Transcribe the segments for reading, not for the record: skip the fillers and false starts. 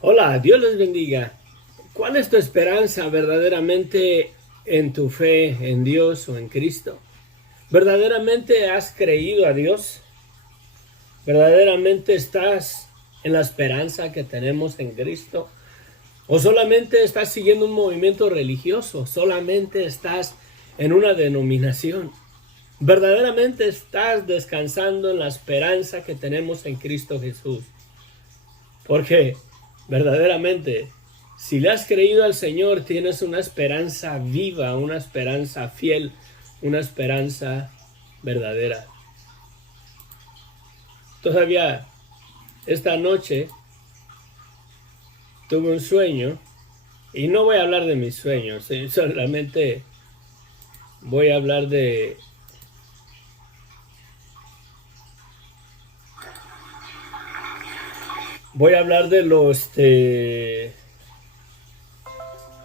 Hola, Dios les bendiga. ¿Cuál es tu esperanza verdaderamente en tu fe en Dios o en Cristo? ¿Verdaderamente has creído a Dios? ¿Verdaderamente estás en la esperanza que tenemos en Cristo? ¿O solamente estás siguiendo un movimiento religioso? ¿Solamente estás en una denominación? ¿Verdaderamente estás descansando en la esperanza que tenemos en Cristo Jesús? Porque verdaderamente, si le has creído al Señor, tienes una esperanza viva, una esperanza fiel, una esperanza verdadera. Todavía esta noche tuve un sueño, y no voy a hablar de mis sueños, solamente voy a hablar de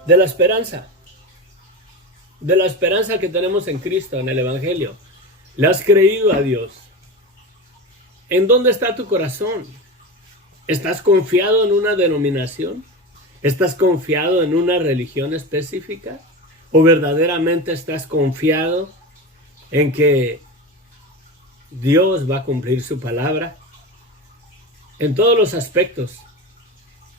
de la esperanza que tenemos en Cristo, en el Evangelio. ¿Le has creído a Dios? ¿En dónde está tu corazón? ¿Estás confiado en una denominación? ¿Estás confiado en una religión específica? ¿O verdaderamente estás confiado en que Dios va a cumplir su palabra? En todos los aspectos.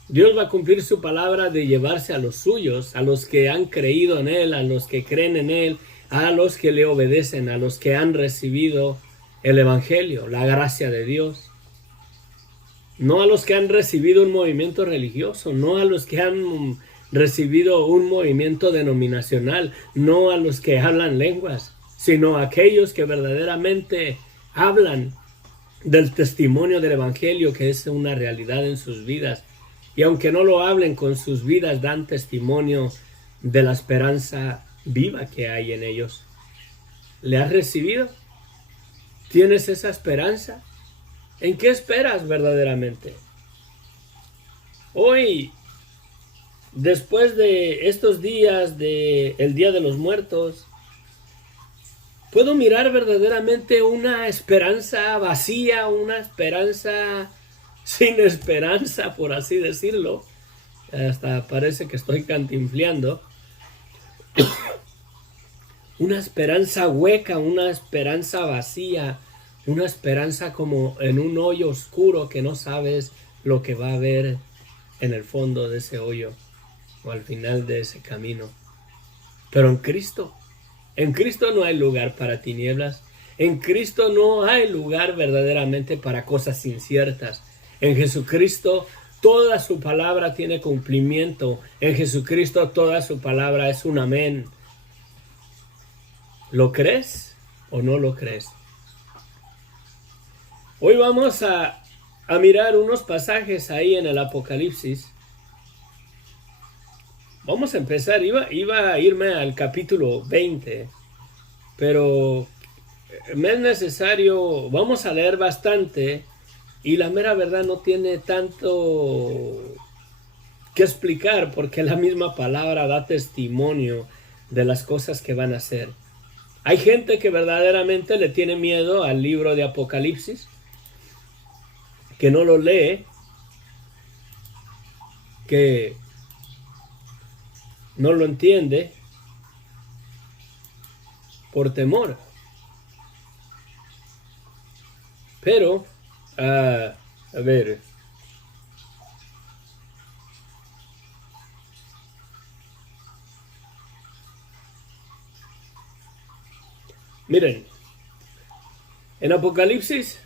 Dios va a cumplir su palabra de llevarse a los suyos, a los que han creído en Él, a los que creen en Él, a los que le obedecen, a los que han recibido el Evangelio, la gracia de Dios. No a los que han recibido un movimiento religioso, no a los que han recibido un movimiento denominacional, no a los que hablan lenguas, sino a aquellos que verdaderamente hablan del testimonio del Evangelio, que es una realidad en sus vidas. Y aunque no lo hablen con sus vidas, dan testimonio de la esperanza viva que hay en ellos. ¿Le has recibido? ¿Tienes esa esperanza? ¿En qué esperas verdaderamente? Hoy, después de estos días del Día de los Muertos, puedo mirar verdaderamente una esperanza vacía, una esperanza sin esperanza, por así decirlo. Hasta parece que estoy cantinfleando. Una esperanza hueca, una esperanza vacía, una esperanza como en un hoyo oscuro que no sabes lo que va a haber en el fondo de ese hoyo o al final de ese camino. Pero en Cristo no hay lugar para tinieblas. En Cristo no hay lugar verdaderamente para cosas inciertas. En Jesucristo toda su palabra tiene cumplimiento. En Jesucristo toda su palabra es un amén. ¿Lo crees o no lo crees? Hoy vamos a mirar unos pasajes ahí en el Apocalipsis. Vamos a empezar, iba a irme al capítulo 20, pero me es necesario, vamos a leer bastante y la mera verdad no tiene tanto que explicar porque la misma palabra da testimonio de las cosas que van a hacer. Hay gente que verdaderamente le tiene miedo al libro de Apocalipsis, que no lo lee, que no lo entiende por temor. Pero, a ver, miren, en Apocalipsis,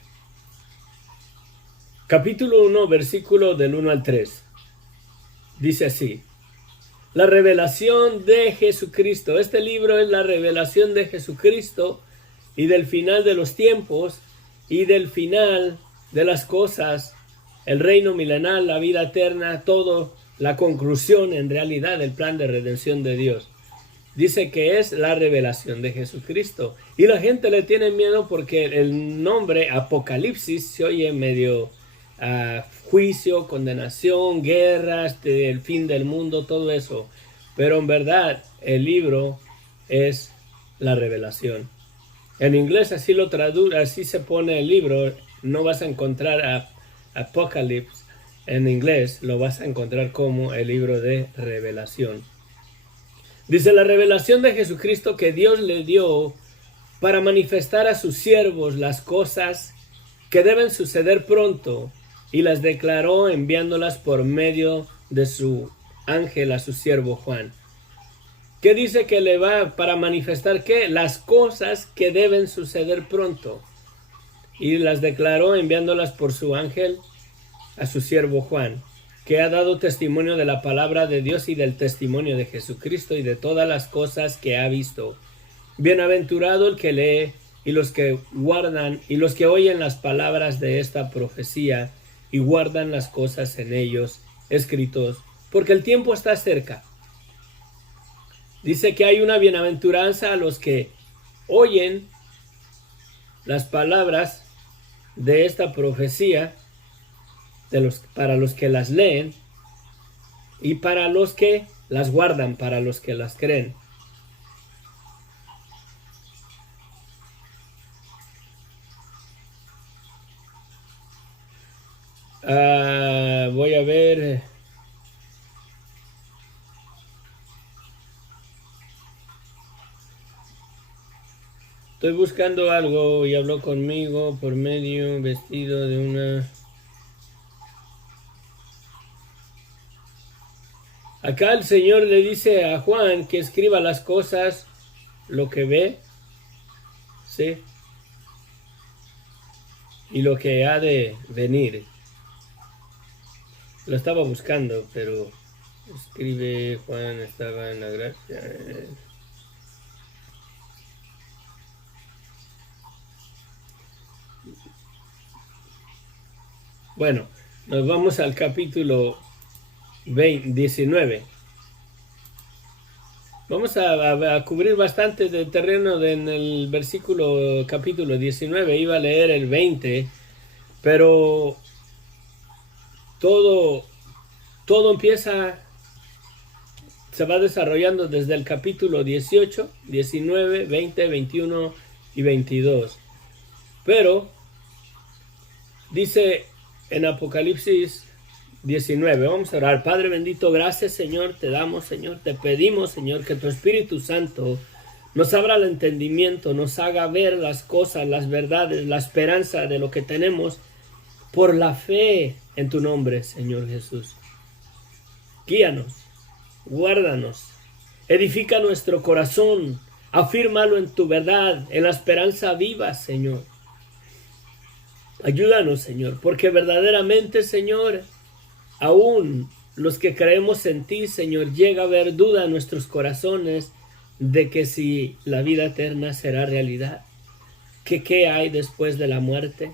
capítulo 1, versículo del 1 al 3, dice así: la revelación de Jesucristo. Este libro es la revelación de Jesucristo y del final de los tiempos y del final de las cosas, el reino milenar, la vida eterna, todo, la conclusión en realidad del plan de redención de Dios. Dice que es la revelación de Jesucristo. Y la gente le tiene miedo porque el nombre Apocalipsis se oye medio juicio, condenación, guerras, el fin del mundo, todo eso. Pero en verdad el libro es la revelación. En inglés así lo traduce, así se pone el libro. No vas a encontrar Apocalypse. En inglés lo vas a encontrar como el libro de Revelación. Dice: la revelación de Jesucristo que Dios le dio para manifestar a sus siervos las cosas que deben suceder pronto, y las declaró enviándolas por medio de su ángel a su siervo Juan. ¿Qué dice que le va para manifestar? ¿Qué? Las cosas que deben suceder pronto. Y las declaró enviándolas por su ángel a su siervo Juan, que ha dado testimonio de la palabra de Dios y del testimonio de Jesucristo y de todas las cosas que ha visto. Bienaventurado el que lee y los que guardan y los que oyen las palabras de esta profecía y guardan las cosas en ellos escritos, porque el tiempo está cerca. Dice que hay una bienaventuranza a los que oyen las palabras de esta profecía, para los que las leen y para los que las guardan, para los que las creen. Voy a ver. Estoy buscando algo y habló conmigo por medio vestido de una... Acá el Señor le dice a Juan que escriba las cosas, lo que ve, ¿sí? Y lo que ha de venir. Lo estaba buscando, pero escribe Juan estaba en la gracia. Bueno, nos vamos al capítulo 19. Vamos a cubrir bastante de terreno en el capítulo 19. Iba a leer el 20, pero todo empieza, se va desarrollando desde el capítulo 18, 19, 20, 21 y 22. Pero dice en Apocalipsis 19, vamos a orar. Padre bendito, gracias Señor, te damos Señor, te pedimos Señor que tu Espíritu Santo nos abra el entendimiento, nos haga ver las cosas, las verdades, la esperanza de lo que tenemos por la fe en tu nombre, Señor Jesús. Guíanos, guárdanos, edifica nuestro corazón, afírmalo en tu verdad, en la esperanza viva, Señor. Ayúdanos, Señor, porque verdaderamente, Señor, aún los que creemos en ti, Señor, llega a haber duda en nuestros corazones de que si la vida eterna será realidad, que qué hay después de la muerte.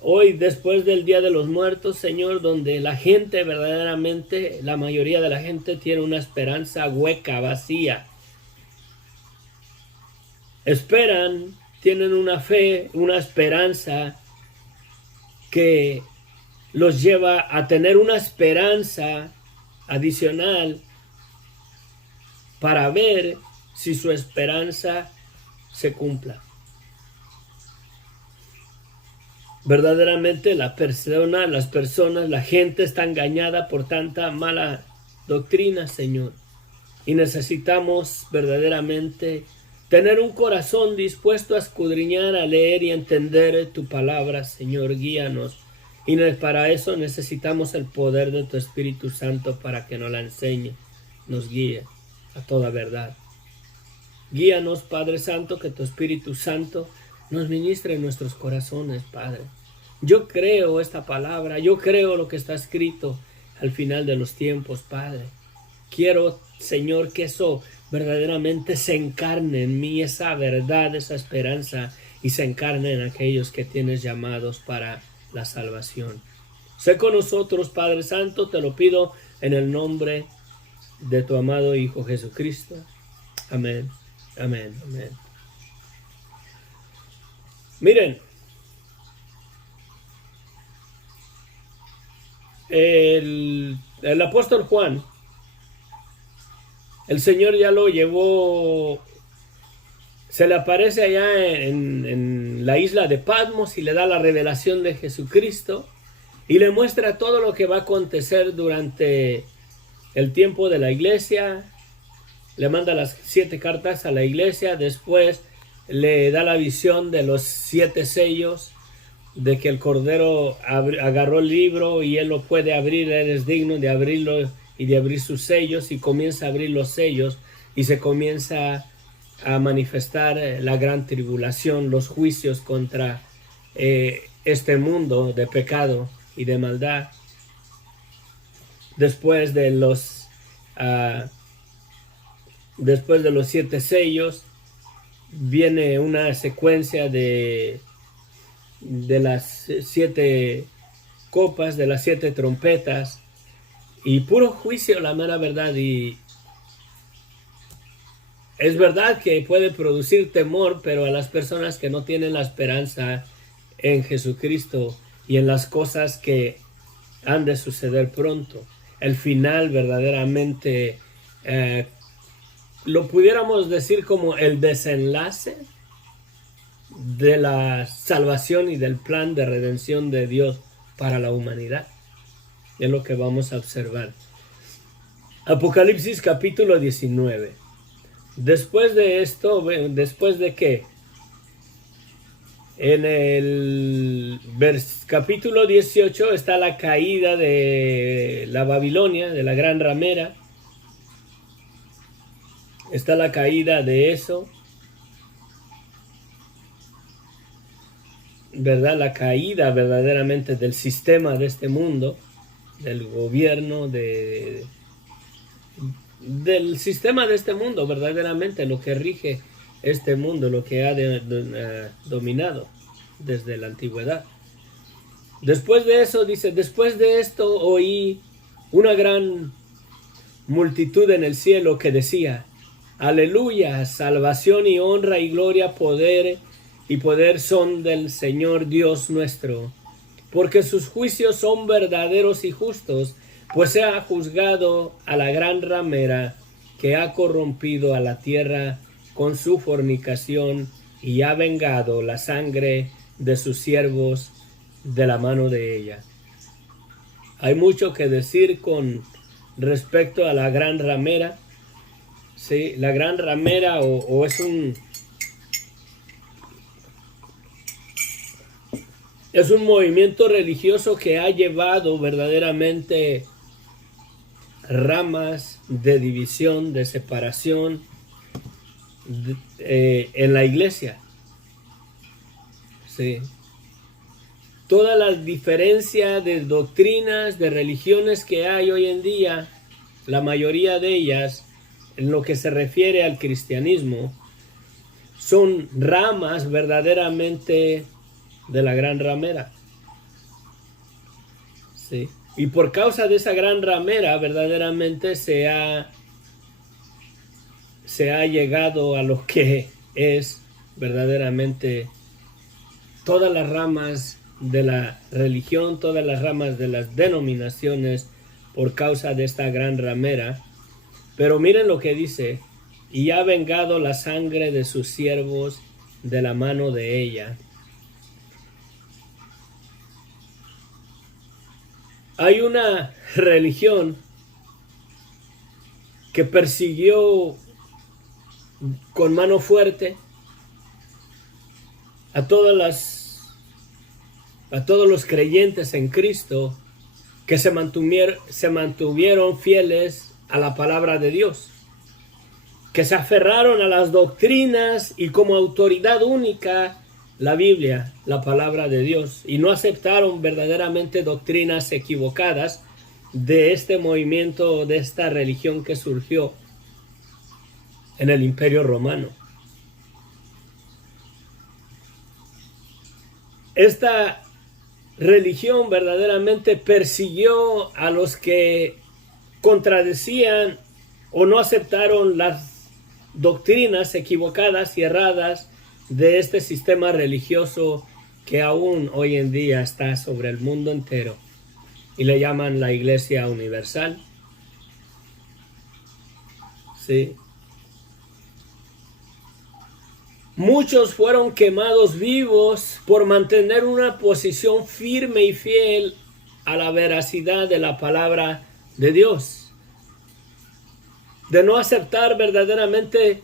Hoy, después del Día de los Muertos, Señor, donde la gente verdaderamente, la mayoría de la gente tiene una esperanza hueca, vacía. Esperan, tienen una fe, una esperanza que los lleva a tener una esperanza adicional para ver si su esperanza se cumpla. Verdaderamente las personas, la gente está engañada por tanta mala doctrina, Señor. Y necesitamos verdaderamente tener un corazón dispuesto a escudriñar, a leer y entender tu palabra, Señor. Guíanos. Y para eso necesitamos el poder de tu Espíritu Santo para que nos la enseñe, nos guíe a toda verdad. Guíanos, Padre Santo, que tu Espíritu Santo nos ministre en nuestros corazones, Padre. Yo creo esta palabra, yo creo lo que está escrito al final de los tiempos, Padre. Quiero, Señor, que eso verdaderamente se encarne en mí, esa verdad, esa esperanza, y se encarne en aquellos que tienes llamados para la salvación. Sé con nosotros, Padre Santo, te lo pido en el nombre de tu amado Hijo Jesucristo. Amén, amén, amén. Miren, el apóstol Juan, el Señor ya lo llevó, se le aparece allá en la isla de Patmos y le da la revelación de Jesucristo. y le muestra todo lo que va a acontecer durante el tiempo de la iglesia. Le manda las 7 cartas a la iglesia, después le da la visión de los 7 sellos, de que el Cordero agarró el libro y él lo puede abrir, él es digno de abrirlo y de abrir sus sellos, y comienza a abrir los sellos y se comienza a manifestar la gran tribulación, los juicios contra este mundo de pecado y de maldad. Después de los 7 sellos viene una secuencia de las 7 copas, de las 7 trompetas, y puro juicio, la mera verdad. Y es verdad que puede producir temor, pero a las personas que no tienen la esperanza en Jesucristo y en las cosas que han de suceder pronto, el final verdaderamente lo pudiéramos decir como el desenlace de la salvación y del plan de redención de Dios para la humanidad. Es lo que vamos a observar. Apocalipsis capítulo 19. Después de esto, después de que en el capítulo 18 está la caída de la Babilonia, de la gran ramera. Está la caída de eso, ¿verdad? La caída verdaderamente del sistema de este mundo, del gobierno, del sistema de este mundo, verdaderamente lo que rige este mundo, lo que ha dominado desde la antigüedad. Después de eso, dice, después de esto oí una gran multitud en el cielo que decía: Aleluya, salvación y honra y gloria, poder son del Señor Dios nuestro, porque sus juicios son verdaderos y justos, pues se ha juzgado a la gran ramera que ha corrompido a la tierra con su fornicación y ha vengado la sangre de sus siervos de la mano de ella. Hay mucho que decir con respecto a la gran ramera. Sí, la gran ramera es un movimiento religioso que ha llevado verdaderamente ramas de división, de separación en la iglesia. Sí. Toda la diferencia de doctrinas, de religiones que hay hoy en día, la mayoría de ellas, en lo que se refiere al cristianismo, son ramas verdaderamente de la gran ramera. Sí. Y por causa de esa gran ramera, verdaderamente se ha llegado a lo que es verdaderamente todas las ramas de la religión, todas las ramas de las denominaciones, por causa de esta gran ramera. Pero miren lo que dice: y ha vengado la sangre de sus siervos de la mano de ella. Hay una religión que persiguió con mano fuerte a todos los creyentes en Cristo que se mantuvieron fieles a la palabra de Dios, que se aferraron a las doctrinas y como autoridad única la Biblia, la palabra de Dios, y no aceptaron verdaderamente doctrinas equivocadas de este movimiento, de esta religión que surgió en el Imperio Romano. Esta religión verdaderamente persiguió a los que contradecían o no aceptaron las doctrinas equivocadas y erradas de este sistema religioso que aún hoy en día está sobre el mundo entero y le llaman la Iglesia Universal. Sí. Muchos fueron quemados vivos por mantener una posición firme y fiel a la veracidad de la palabra de Dios, de no aceptar verdaderamente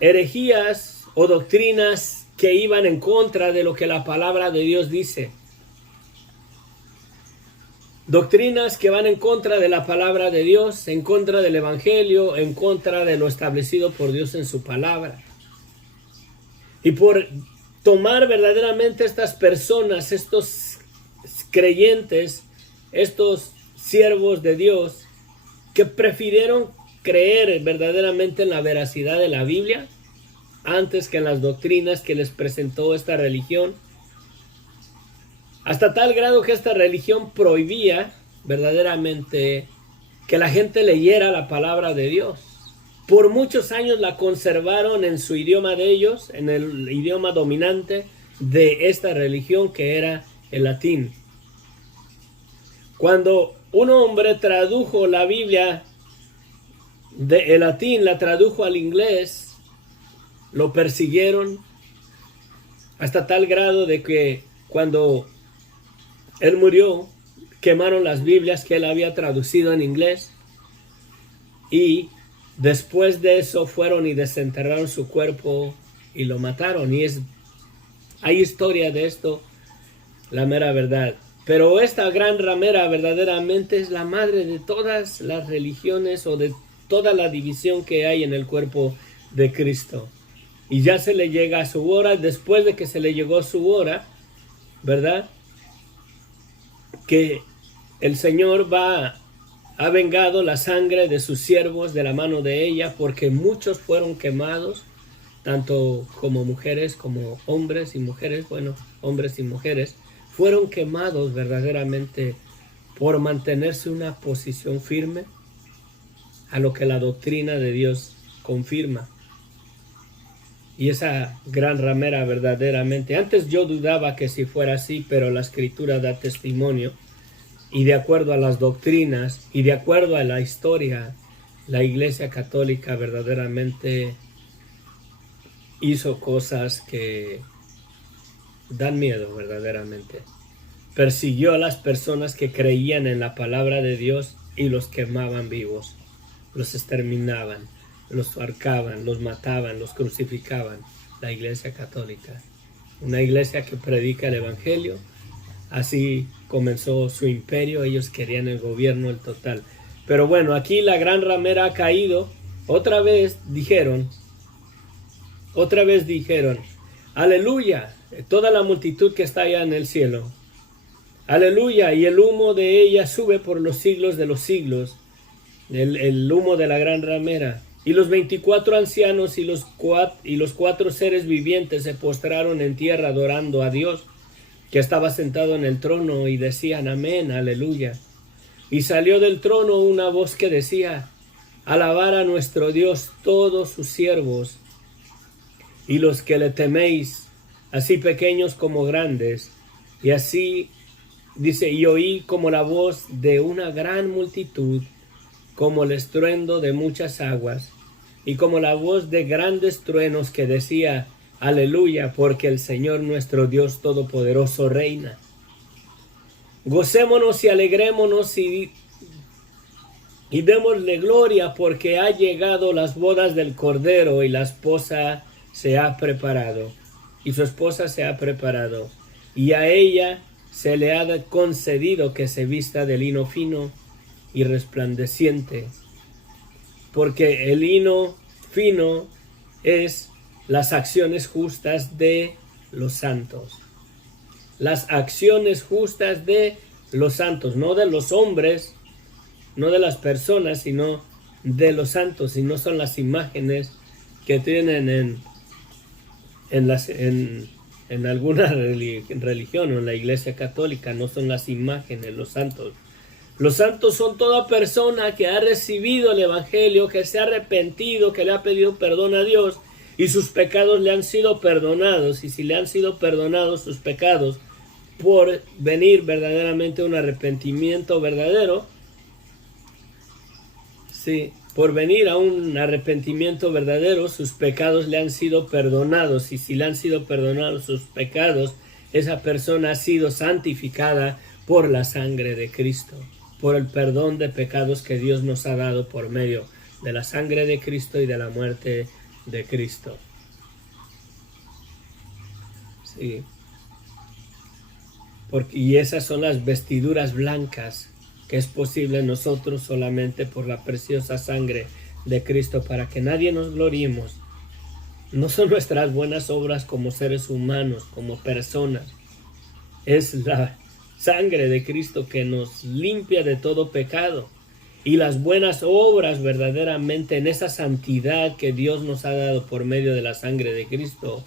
herejías o doctrinas que iban en contra de lo que la palabra de Dios dice. Doctrinas que van en contra de la palabra de Dios, en contra del Evangelio, en contra de lo establecido por Dios en su palabra. Y por tomar verdaderamente estas personas, estos creyentes, estos siervos de Dios, que prefirieron creer verdaderamente en la veracidad de la Biblia antes que en las doctrinas que les presentó esta religión, hasta tal grado que esta religión prohibía verdaderamente que la gente leyera la palabra de Dios. Por muchos años la conservaron en su idioma de ellos, en el idioma dominante de esta religión, que era el latín. Cuando un hombre tradujo la Biblia del latín, la tradujo al inglés, lo persiguieron hasta tal grado de que cuando él murió, quemaron las Biblias que él había traducido en inglés, y después de eso fueron y desenterraron su cuerpo y lo mataron. Y hay historia de esto, la mera verdad. Pero esta gran ramera verdaderamente es la madre de todas las religiones o de toda la división que hay en el cuerpo de Cristo. Y ya se le llega a su hora. Después de que se le llegó su hora, ¿verdad?, que el Señor ha vengado la sangre de sus siervos de la mano de ella, porque muchos fueron quemados, tanto como mujeres, como hombres y mujeres, hombres y mujeres, fueron quemados verdaderamente por mantenerse una posición firme a lo que la doctrina de Dios confirma. Y esa gran ramera verdaderamente, antes yo dudaba que si fuera así, pero la Escritura da testimonio, y de acuerdo a las doctrinas y de acuerdo a la historia, la Iglesia Católica verdaderamente hizo cosas que dan miedo verdaderamente. Persiguió a las personas que creían en la palabra de Dios y los quemaban vivos, los exterminaban, los ahorcaban, los mataban, los crucificaban. La Iglesia Católica, una iglesia que predica el Evangelio, así comenzó su imperio. Ellos querían el gobierno el total. Pero bueno, aquí la gran ramera ha caído. Otra vez dijeron, aleluya, toda la multitud que está allá en el cielo, aleluya, y el humo de ella sube por los siglos de los siglos, el humo de la gran ramera. Y los 24 ancianos y los 4 seres vivientes se postraron en tierra adorando a Dios, que estaba sentado en el trono, y decían amén, aleluya. Y salió del trono una voz que decía, alabar a nuestro Dios todos sus siervos, y los que le teméis, así pequeños como grandes. Y así dice, y oí como la voz de una gran multitud, como el estruendo de muchas aguas, y como la voz de grandes truenos, que decía, aleluya, porque el Señor nuestro Dios Todopoderoso reina. Gocémonos y alegrémonos y démosle gloria, porque ha llegado las bodas del Cordero, y la esposa se ha preparado, y su esposa se ha preparado, y a ella se le ha concedido que se vista de lino fino y resplandeciente, porque el lino fino es las acciones justas de los santos. Las acciones justas de los santos, no de los hombres, no de las personas, sino de los santos. Y no son las imágenes que tienen en alguna religión o en la Iglesia Católica. No son las imágenes, los santos. Los santos son toda persona que ha recibido el Evangelio, que se ha arrepentido, que le ha pedido perdón a Dios, y sus pecados le han sido perdonados. Y si le han sido perdonados sus pecados por venir verdaderamente a un arrepentimiento verdadero, sí, por venir a un arrepentimiento verdadero, sus pecados le han sido perdonados. Y si le han sido perdonados sus pecados, esa persona ha sido santificada por la sangre de Cristo, por el perdón de pecados que Dios nos ha dado por medio de la sangre de Cristo y de la muerte de Cristo. Sí. Y esas son las vestiduras blancas que es posible en nosotros solamente por la preciosa sangre de Cristo, para que nadie nos gloriemos. No son nuestras buenas obras como seres humanos, como personas. Es la sangre de Cristo que nos limpia de todo pecado. Y las buenas obras verdaderamente en esa santidad que Dios nos ha dado por medio de la sangre de Cristo,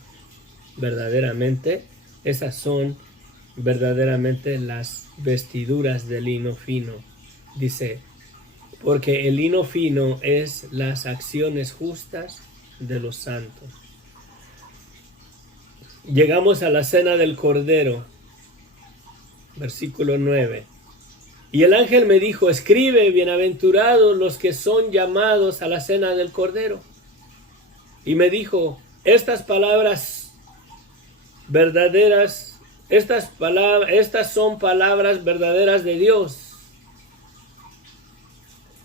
verdaderamente, esas son verdaderamente las vestiduras de lino fino. Dice, porque el lino fino es las acciones justas de los santos. Llegamos a la cena del Cordero, versículo 9. Y el ángel me dijo, escribe, bienaventurados los que son llamados a la cena del Cordero. Y me dijo, estas palabras verdaderas, estas son palabras verdaderas de Dios.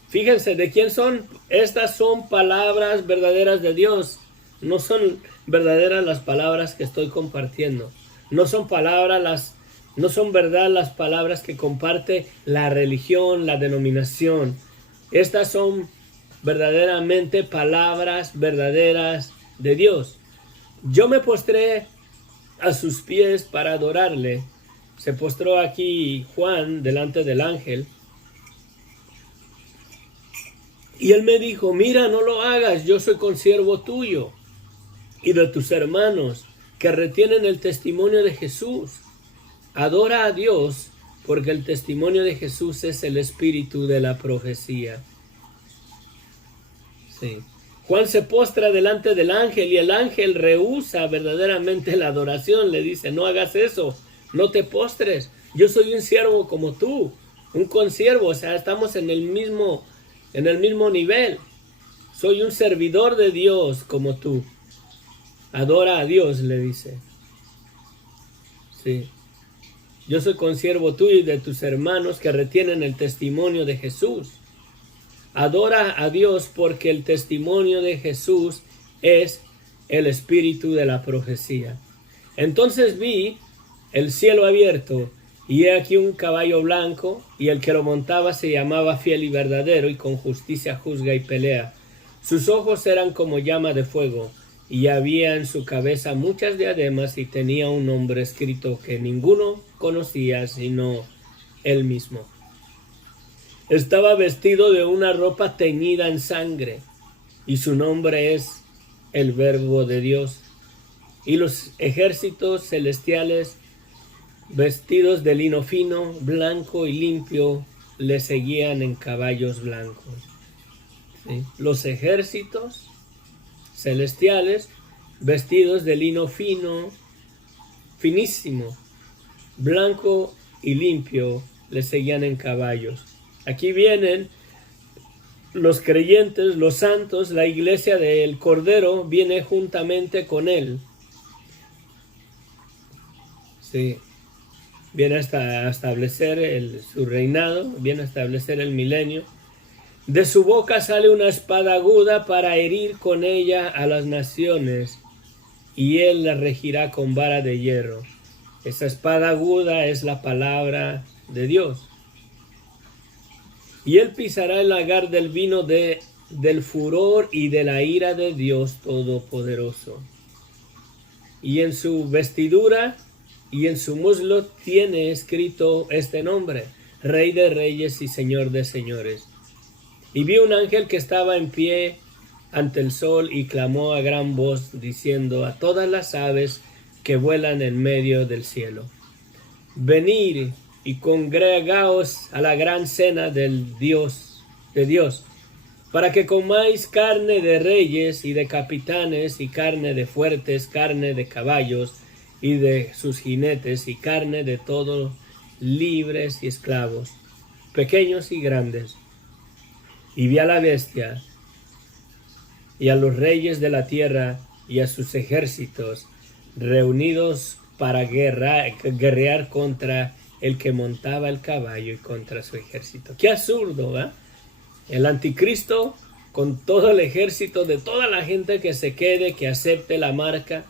Fíjense, ¿de quién son? Estas son palabras verdaderas de Dios. No son verdaderas las palabras que estoy compartiendo. No son verdad las palabras que comparte la religión, la denominación. Estas son verdaderamente palabras verdaderas de Dios. Yo me postré a sus pies para adorarle. Se postró aquí Juan delante del ángel. Y él me dijo, mira, no lo hagas, yo soy consiervo tuyo y de tus hermanos que retienen el testimonio de Jesús. Adora a Dios, porque el testimonio de Jesús es el espíritu de la profecía. Sí. Juan se postra delante del ángel y el ángel rehúsa verdaderamente la adoración. Le dice, no hagas eso, no te postres. Yo soy un siervo como tú, un consiervo, o sea, estamos en el mismo nivel. Soy un servidor de Dios como tú. Adora a Dios, le dice. Sí. Yo soy consiervo tuyo y de tus hermanos que retienen el testimonio de Jesús. Adora a Dios porque el testimonio de Jesús es el espíritu de la profecía. Entonces vi el cielo abierto y he aquí un caballo blanco, y el que lo montaba se llamaba Fiel y Verdadero, y con justicia juzga y pelea. Sus ojos eran como llama de fuego, y había en su cabeza muchas diademas, y tenía un nombre escrito que ninguno conocía sino él mismo. Estaba vestido de una ropa teñida en sangre, y su nombre es el Verbo de Dios. Y los ejércitos celestiales, vestidos de lino fino, blanco y limpio, le seguían en caballos blancos. ¿Sí? Los ejércitos celestiales, vestidos de lino fino, finísimo, blanco y limpio, le seguían en caballos. Aquí vienen los creyentes, los santos, la iglesia del Cordero viene juntamente con él. Sí. Viene hasta establecer su reinado, viene a establecer el milenio. De su boca sale una espada aguda para herir con ella a las naciones, y él la regirá con vara de hierro. Esa espada aguda es la palabra de Dios. Y él pisará el lagar del vino del furor y de la ira de Dios Todopoderoso. Y en su vestidura y en su muslo tiene escrito este nombre: Rey de Reyes y Señor de Señores. Y vi un ángel que estaba en pie ante el sol y clamó a gran voz diciendo a todas las aves que vuelan en medio del cielo: venid y congregaos a la gran cena de Dios, para que comáis carne de reyes y de capitanes, y carne de fuertes, carne de caballos y de sus jinetes, y carne de todos, libres y esclavos, pequeños y grandes. Y vi a la bestia y a los reyes de la tierra y a sus ejércitos reunidos para guerrear contra el que montaba el caballo y contra su ejército. Qué absurdo, ¿verdad? El anticristo con todo el ejército de toda la gente que se quede, que acepte la marca,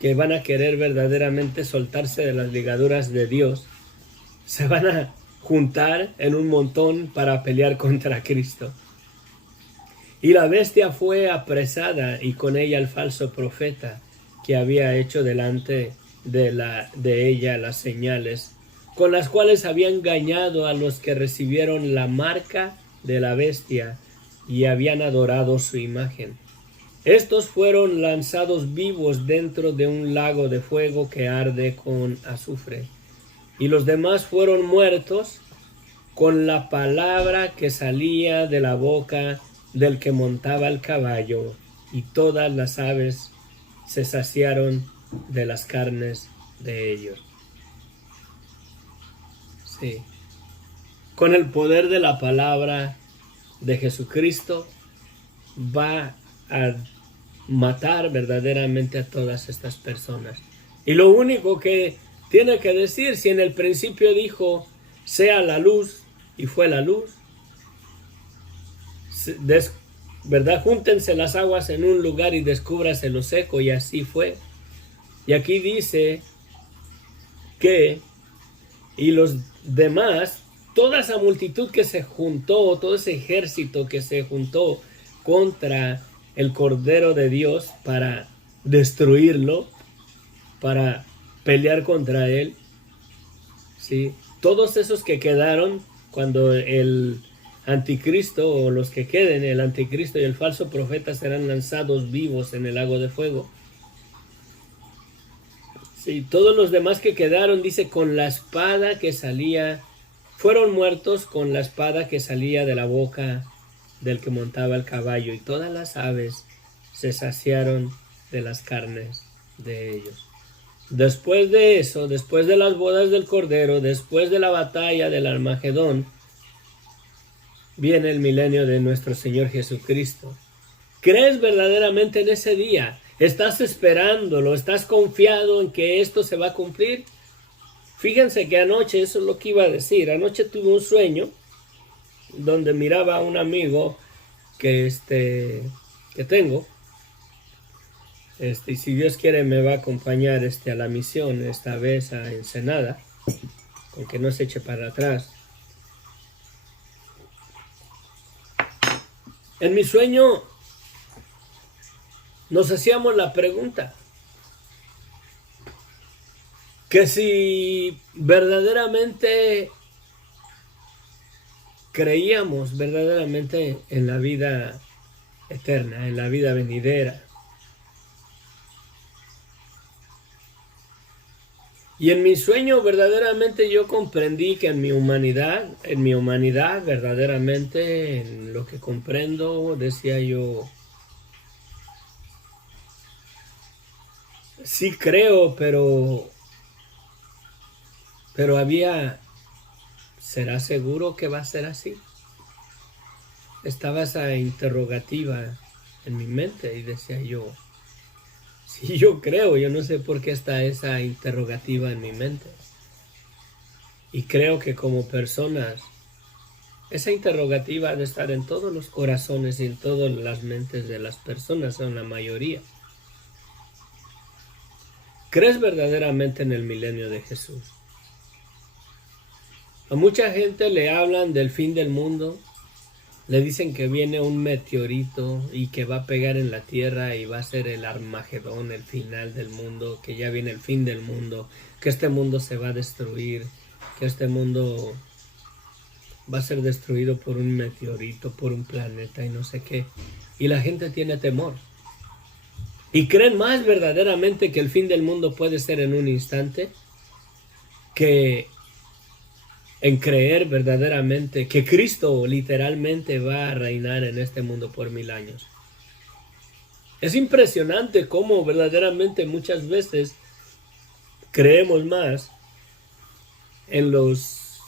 que van a querer verdaderamente soltarse de las ligaduras de Dios, se van a juntar en un montón para pelear contra Cristo. Y la bestia fue apresada y con ella el falso profeta que había hecho delante de ella las señales con las cuales había engañado a los que recibieron la marca de la bestia y habían adorado su imagen. Estos fueron lanzados vivos dentro de un lago de fuego que arde con azufre, y los demás fueron muertos con la palabra que salía de la boca del que montaba el caballo, y todas las aves se saciaron de las carnes de ellos. Sí. Con el poder de la palabra de Jesucristo va a matar verdaderamente a todas estas personas. Y lo único que tiene que decir, si en el principio dijo, sea la luz, y fue la luz, ¿verdad? Júntense las aguas en un lugar y descúbrase lo seco, y así fue. Y aquí dice que, y los demás, toda esa multitud que se juntó, todo ese ejército que se juntó contra el Cordero de Dios para destruirlo, para pelear contra él, ¿sí? Todos esos que quedaron cuando el anticristo, o los que queden, el anticristo y el falso profeta serán lanzados vivos en el lago de fuego. Sí, todos los demás que quedaron, dice, con la espada que salía, fueron muertos con la espada que salía de la boca del que montaba el caballo, y todas las aves se saciaron de las carnes de ellos. Después de eso, después de las bodas del Cordero, después de la batalla del Armagedón, viene el milenio de nuestro Señor Jesucristo. ¿Crees verdaderamente en ese día? ¿Estás esperándolo? ¿Estás confiado en que esto se va a cumplir? Fíjense que anoche, eso es lo que iba a decir, anoche tuve un sueño donde miraba a un amigo que tengo, y si Dios quiere me va a acompañar a la misión, esta vez a Ensenada, con que no se eche para atrás. En mi sueño nos hacíamos la pregunta, que si verdaderamente creíamos verdaderamente en la vida eterna, en la vida venidera. Y en mi sueño verdaderamente yo comprendí que en mi humanidad verdaderamente, en lo que comprendo, decía yo, sí creo, pero había, ¿será seguro que va a ser así? Estaba esa interrogativa en mi mente y decía yo, sí, yo creo, yo no sé por qué está esa interrogativa en mi mente. Y creo que como personas, esa interrogativa ha de estar en todos los corazones y en todas las mentes de las personas, en la mayoría. ¿Crees verdaderamente en el milenio de Jesús? A mucha gente le hablan del fin del mundo, le dicen que viene un meteorito y que va a pegar en la tierra y va a ser el Armagedón, el final del mundo, que ya viene el fin del mundo, que este mundo se va a destruir, que este mundo va a ser destruido por un meteorito, por un planeta y no sé qué. Y la gente tiene temor. Y creen más verdaderamente que el fin del mundo puede ser en un instante que en creer verdaderamente que Cristo literalmente va a reinar en este mundo por 1000 años. Es impresionante cómo verdaderamente muchas veces creemos más en los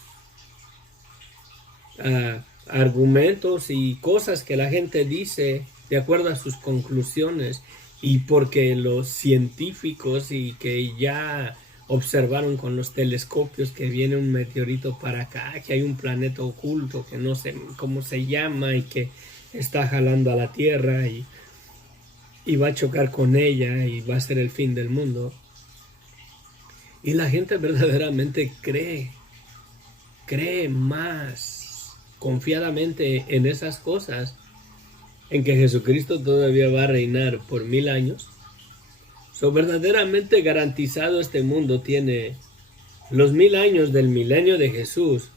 argumentos y cosas que la gente dice de acuerdo a sus conclusiones, y porque los científicos y que ya observaron con los telescopios que viene un meteorito para acá, que hay un planeta oculto que no sé cómo se llama y que está jalando a la Tierra y va a chocar con ella y va a ser el fin del mundo. Y la gente verdaderamente cree más confiadamente en esas cosas, en que Jesucristo todavía va a reinar por 1000 años. Verdaderamente garantizado este mundo tiene los 1000 años del milenio de Jesús,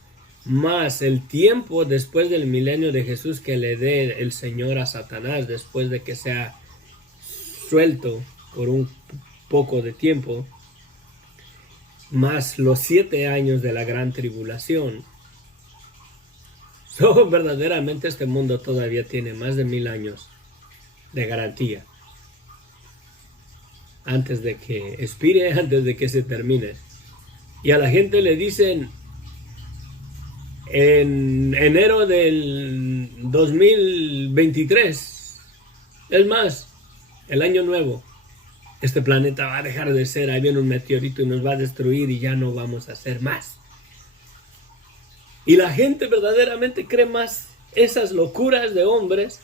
más el tiempo después del milenio de Jesús que le dé el Señor a Satanás después de que sea suelto por un poco de tiempo, más los 7 años de la gran tribulación. Verdaderamente este mundo todavía tiene más de 1000 años de garantía antes de que expire, antes de que se termine. Y a la gente le dicen en enero del 2023, es más, el año nuevo, este planeta va a dejar de ser, ahí viene un meteorito y nos va a destruir y ya no vamos a ser más. Y la gente verdaderamente cree más esas locuras de hombres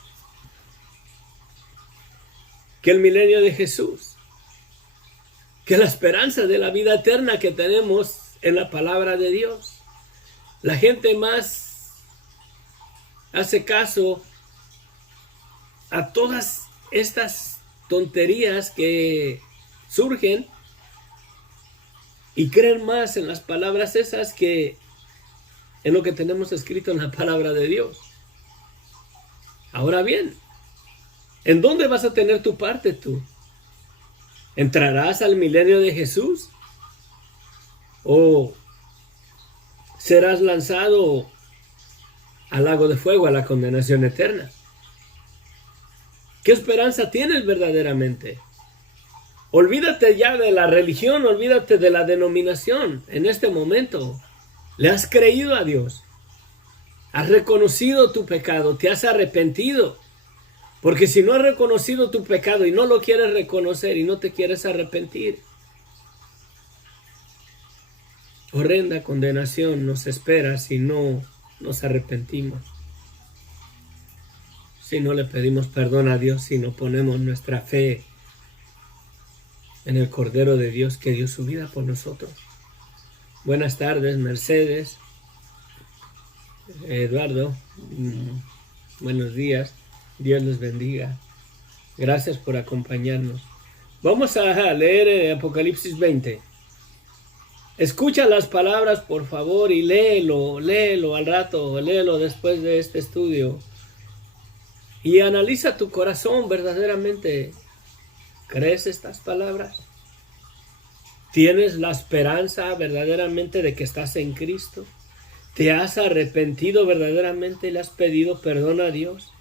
que el milenio de Jesús, que la esperanza de la vida eterna que tenemos en la palabra de Dios. La gente más hace caso a todas estas tonterías que surgen y creen más en las palabras esas que en lo que tenemos escrito en la palabra de Dios. Ahora bien, ¿en dónde vas a tener tu parte tú? ¿Entrarás al milenio de Jesús? ¿O serás lanzado al lago de fuego, a la condenación eterna? ¿Qué esperanza tienes verdaderamente? Olvídate ya de la religión, olvídate de la denominación en este momento. ¿Le has creído a Dios? ¿Has reconocido tu pecado? ¿Te has arrepentido? Porque si no has reconocido tu pecado y no lo quieres reconocer y no te quieres arrepentir, horrenda condenación nos espera si no nos arrepentimos. Si no le pedimos perdón a Dios, si no ponemos nuestra fe en el Cordero de Dios que dio su vida por nosotros. Buenas tardes, Mercedes, Eduardo, buenos días. Dios les bendiga. Gracias por acompañarnos. Vamos a leer Apocalipsis 20. Escucha las palabras, por favor, y léelo al rato, léelo después de este estudio. Y analiza tu corazón verdaderamente. ¿Crees estas palabras? ¿Tienes la esperanza verdaderamente de que estás en Cristo? ¿Te has arrepentido verdaderamente y le has pedido perdón a Dios?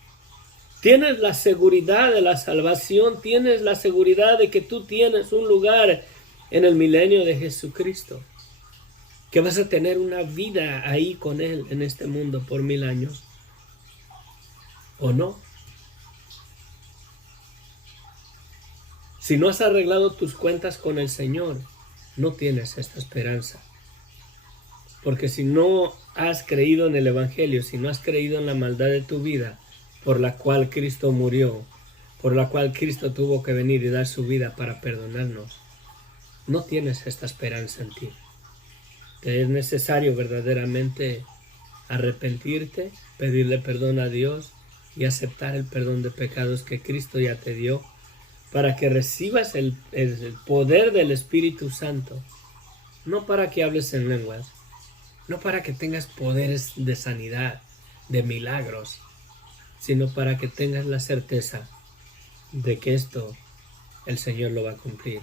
¿Tienes la seguridad de la salvación? ¿Tienes la seguridad de que tú tienes un lugar en el milenio de Jesucristo? Que vas a tener una vida ahí con Él en este mundo por 1000 años. ¿O no? Si no has arreglado tus cuentas con el Señor, no tienes esta esperanza. Porque si no has creído en el Evangelio, si no has creído en la maldad de tu vida, por la cual Cristo murió, por la cual Cristo tuvo que venir y dar su vida para perdonarnos, no tienes esta esperanza en ti. Te es necesario verdaderamente arrepentirte, pedirle perdón a Dios y aceptar el perdón de pecados que Cristo ya te dio, para que recibas el poder del Espíritu Santo, no para que hables en lenguas, no para que tengas poderes de sanidad, de milagros, sino para que tengas la certeza de que esto el Señor lo va a cumplir,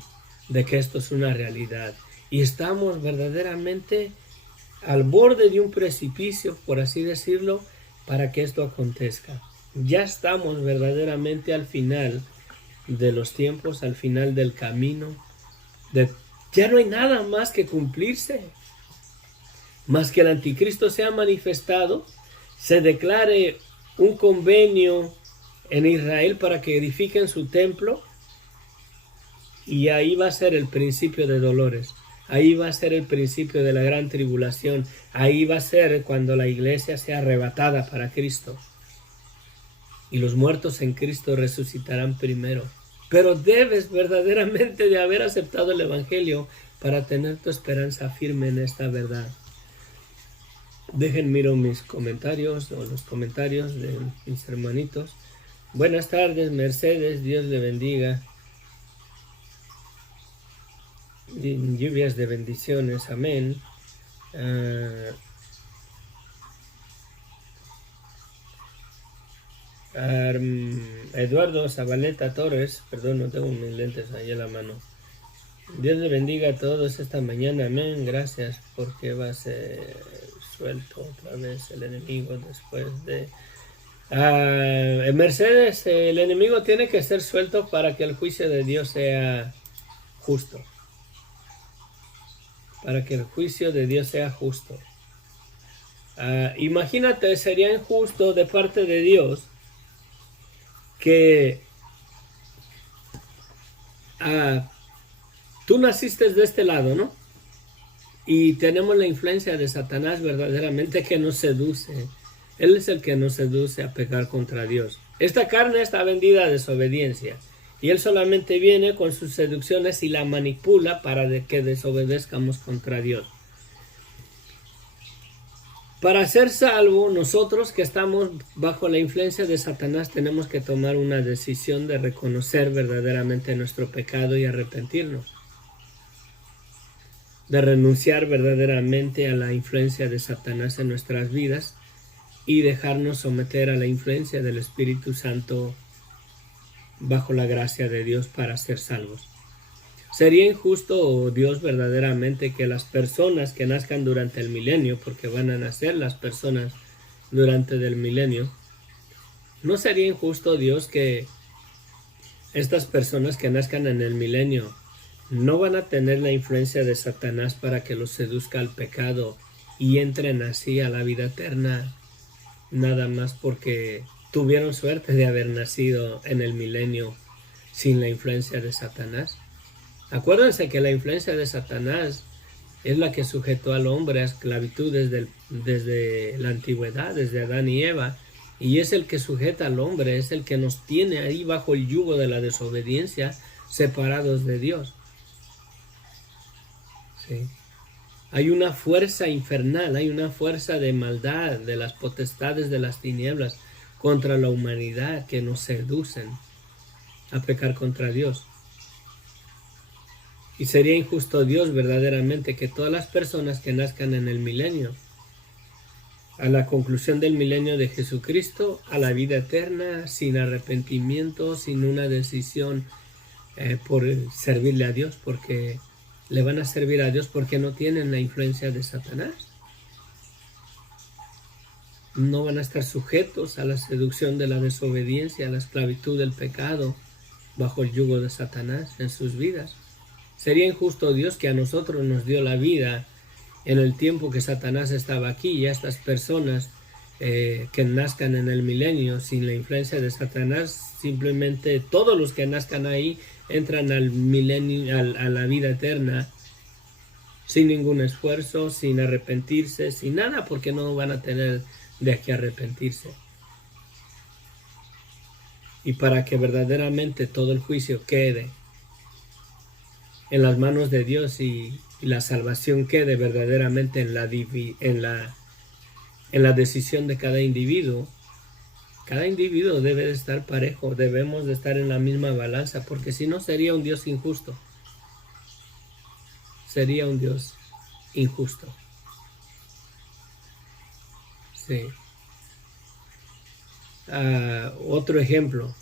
de que esto es una realidad. Y estamos verdaderamente al borde de un precipicio, por así decirlo, para que esto acontezca. Ya estamos verdaderamente al final de los tiempos, al final del camino. Ya no hay nada más que cumplirse, más que el anticristo sea manifestado, se declare un convenio en Israel para que edifiquen su templo, y ahí va a ser el principio de dolores. Ahí va a ser el principio de la gran tribulación. Ahí va a ser cuando la iglesia sea arrebatada para Cristo. Y los muertos en Cristo resucitarán primero. Pero debes verdaderamente de haber aceptado el Evangelio para tener tu esperanza firme en esta verdad. Miro mis comentarios o los comentarios de mis hermanitos. Buenas tardes, Mercedes, Dios le bendiga. Lluvias de bendiciones, amén. Eduardo Zabaleta Torres, perdón, no tengo mis lentes ahí en la mano. Dios le bendiga a todos esta mañana, amén. Gracias, porque va a ser suelto otra vez el enemigo después de... Mercedes, el enemigo tiene que ser suelto para que el juicio de Dios sea justo. Para que el juicio de Dios sea justo. Imagínate, sería injusto de parte de Dios que tú naciste de este lado, ¿no? Y tenemos la influencia de Satanás verdaderamente que nos seduce. Él es el que nos seduce a pecar contra Dios. Esta carne está vendida a desobediencia. Y él solamente viene con sus seducciones y la manipula para que desobedezcamos contra Dios. Para ser salvo, nosotros que estamos bajo la influencia de Satanás tenemos que tomar una decisión de reconocer verdaderamente nuestro pecado y arrepentirnos. De renunciar verdaderamente a la influencia de Satanás en nuestras vidas y dejarnos someter a la influencia del Espíritu Santo bajo la gracia de Dios para ser salvos. Sería injusto, Dios, verdaderamente que las personas que nazcan durante el milenio, porque van a nacer las personas durante el milenio, ¿no sería injusto, Dios, que estas personas que nazcan en el milenio no van a tener la influencia de Satanás para que los seduzca al pecado y entren así a la vida eterna, nada más porque tuvieron suerte de haber nacido en el milenio sin la influencia de Satanás? Acuérdense que la influencia de Satanás es la que sujetó al hombre a esclavitud desde la antigüedad, desde Adán y Eva, y es el que sujeta al hombre, es el que nos tiene ahí bajo el yugo de la desobediencia, separados de Dios. ¿Sí? Hay una fuerza infernal, hay una fuerza de maldad de las potestades de las tinieblas contra la humanidad que nos seducen a pecar contra Dios. Y sería injusto, Dios, verdaderamente que todas las personas que nazcan en el milenio, a la conclusión del milenio de Jesucristo, a la vida eterna, sin arrepentimiento, sin una decisión por servirle a Dios, porque le van a servir a Dios porque no tienen la influencia de Satanás. No van a estar sujetos a la seducción de la desobediencia, a la esclavitud del pecado, bajo el yugo de Satanás en sus vidas. Sería injusto, Dios, que a nosotros nos dio la vida en el tiempo que Satanás estaba aquí, y a estas personas que nazcan en el milenio sin la influencia de Satanás, simplemente todos los que nazcan ahí entran al milenio, a la vida eterna, sin ningún esfuerzo, sin arrepentirse, sin nada, porque no van a tener de qué arrepentirse. Y para que verdaderamente todo el juicio quede en las manos de Dios y la salvación quede verdaderamente en la decisión de cada individuo debe de estar parejo, debemos de estar en la misma balanza, porque si no sería un Dios injusto. Sería un Dios injusto. Sí. Otro ejemplo.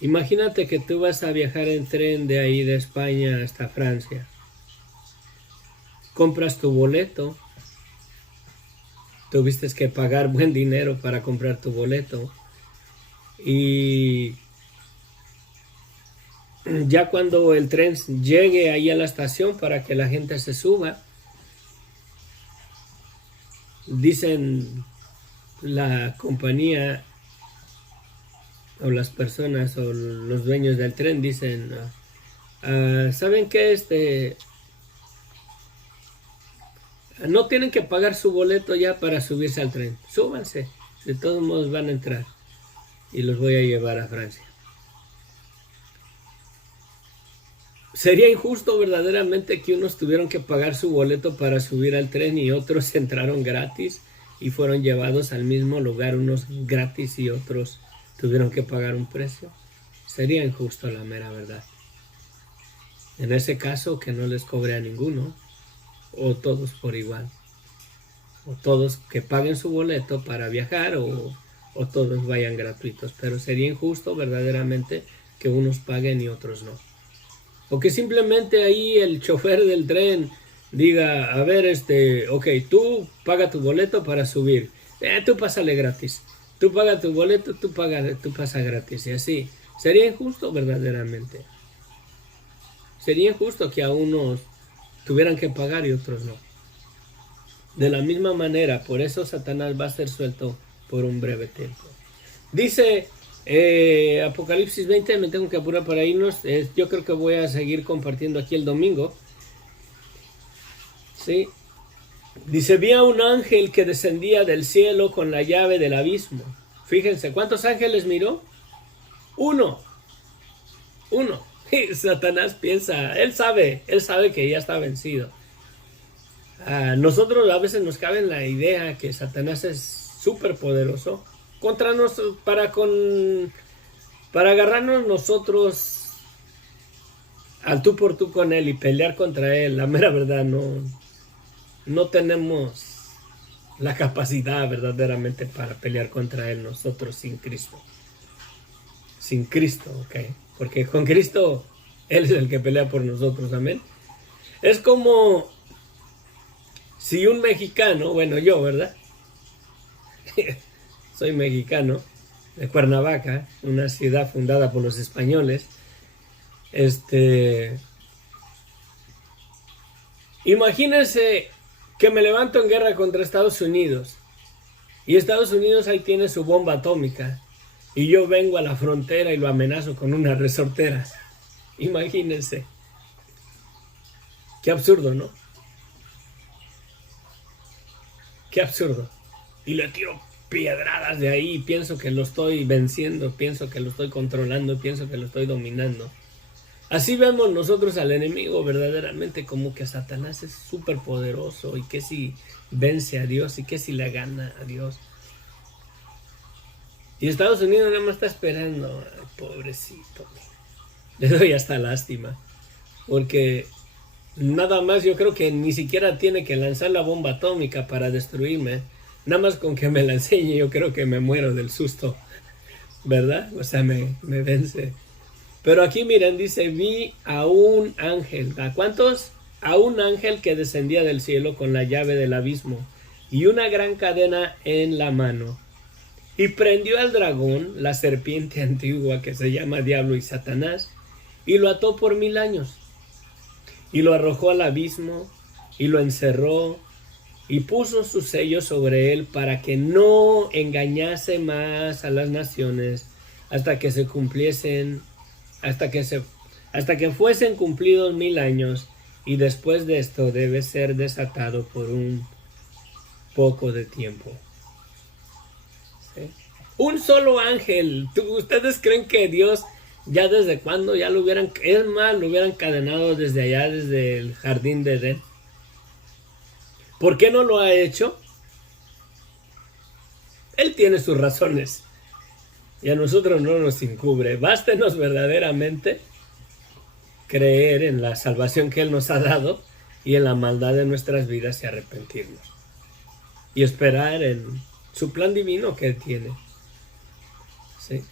Imagínate que tú vas a viajar en tren de ahí de España hasta Francia. Compras tu boleto. Tuviste que pagar buen dinero para comprar tu boleto. Y ya cuando el tren llegue ahí a la estación para que la gente se suba, dicen la compañía o las personas o los dueños del tren, dicen, ¿saben qué? No tienen que pagar su boleto ya para subirse al tren. Súbanse. De todos modos van a entrar. Y los voy a llevar a Francia. Sería injusto verdaderamente que unos tuvieron que pagar su boleto para subir al tren y otros entraron gratis y fueron llevados al mismo lugar, unos gratis y otros tuvieron que pagar un precio. Sería injusto, la mera verdad. En ese caso, que no les cobre a ninguno, o todos por igual, o todos que paguen su boleto para viajar, o todos vayan gratuitos. Pero sería injusto verdaderamente que unos paguen y otros no. O que simplemente ahí el chofer del tren diga, a ver, ok, tú paga tu boleto para subir, tú pásale gratis, tú paga tu boleto, tú pasa gratis, y así. Sería injusto verdaderamente. Sería injusto que a unos tuvieran que pagar y otros no. De la misma manera, por eso Satanás va a ser suelto por un breve tiempo. Dice Apocalipsis 20, me tengo que apurar para irnos. Yo creo que voy a seguir compartiendo aquí el domingo. ¿Sí? Dice, vi a un ángel que descendía del cielo con la llave del abismo. Fíjense, ¿cuántos ángeles miró? Uno. Y Satanás piensa, él sabe que ya está vencido. Nosotros a veces nos cabe en la idea que Satanás es súper poderoso contra nosotros, para agarrarnos nosotros al tú por tú con él y pelear contra él. La mera verdad, no tenemos la capacidad verdaderamente para pelear contra él nosotros sin Cristo. Sin Cristo, ok. Porque con Cristo, Él es el que pelea por nosotros, amén. Es como si un mexicano, bueno, yo, ¿verdad? Soy mexicano, de Cuernavaca, una ciudad fundada por los españoles. Imagínense que me levanto en guerra contra Estados Unidos. Y Estados Unidos ahí tiene su bomba atómica. Y yo vengo a la frontera y lo amenazo con una resortera. Imagínense. Qué absurdo, ¿no? Qué absurdo. Y le tiro piedradas de ahí y pienso que lo estoy venciendo, pienso que lo estoy controlando, pienso que lo estoy dominando. Así vemos nosotros al enemigo verdaderamente, como que Satanás es súper poderoso y que si vence a Dios y que si le gana a Dios. Y Estados Unidos nada más está esperando. Ay, pobrecito. Le doy hasta lástima. Porque nada más yo creo que ni siquiera tiene que lanzar la bomba atómica para destruirme. Nada más con que me la enseñe yo creo que me muero del susto. ¿Verdad? O sea, me vence. Pero aquí miren, dice, vi a un ángel. ¿A cuántos? A un ángel que descendía del cielo con la llave del abismo y una gran cadena en la mano. Y prendió al dragón, la serpiente antigua que se llama Diablo y Satanás, y lo ató por 1000 años. Y lo arrojó al abismo, y lo encerró, y puso su sello sobre él para que no engañase más a las naciones hasta que se cumpliesen, hasta que fuesen cumplidos 1000 años, y después de esto debe ser desatado por un poco de tiempo. ¿Sí? Un solo ángel. ¿Ustedes creen que Dios ya desde cuándo ya lo hubieran, es más, lo hubieran encadenado desde allá, desde el jardín de Edén? ¿Por qué no lo ha hecho? Él tiene sus razones y a nosotros no nos encubre. Bástenos verdaderamente creer en la salvación que Él nos ha dado y en la maldad de nuestras vidas y arrepentirnos y esperar en su plan divino que Él tiene. ¿Sí?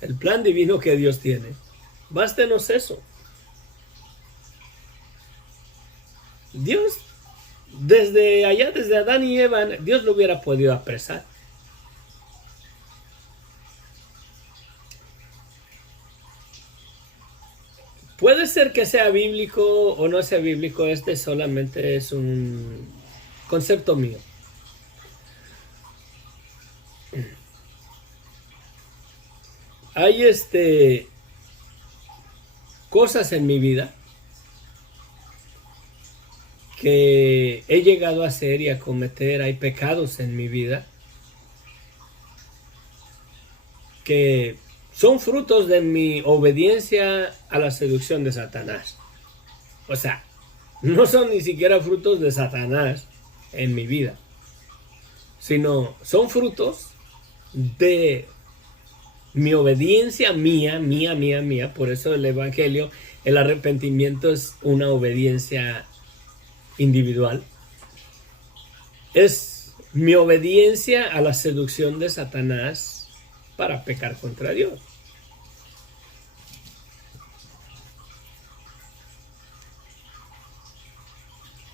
El plan divino que Dios tiene. Bástenos eso. Dios, desde allá, desde Adán y Eva, Dios lo hubiera podido apresar. Puede ser que sea bíblico o no sea bíblico, solamente es un concepto mío. Hay cosas en mi vida que he llegado a hacer y a cometer, hay pecados en mi vida que son frutos de mi obediencia a la seducción de Satanás. O sea, no son ni siquiera frutos de Satanás en mi vida, sino son frutos de mi obediencia mía. Por eso el Evangelio, el arrepentimiento es una obediencia individual. Es mi obediencia a la seducción de Satanás para pecar contra Dios.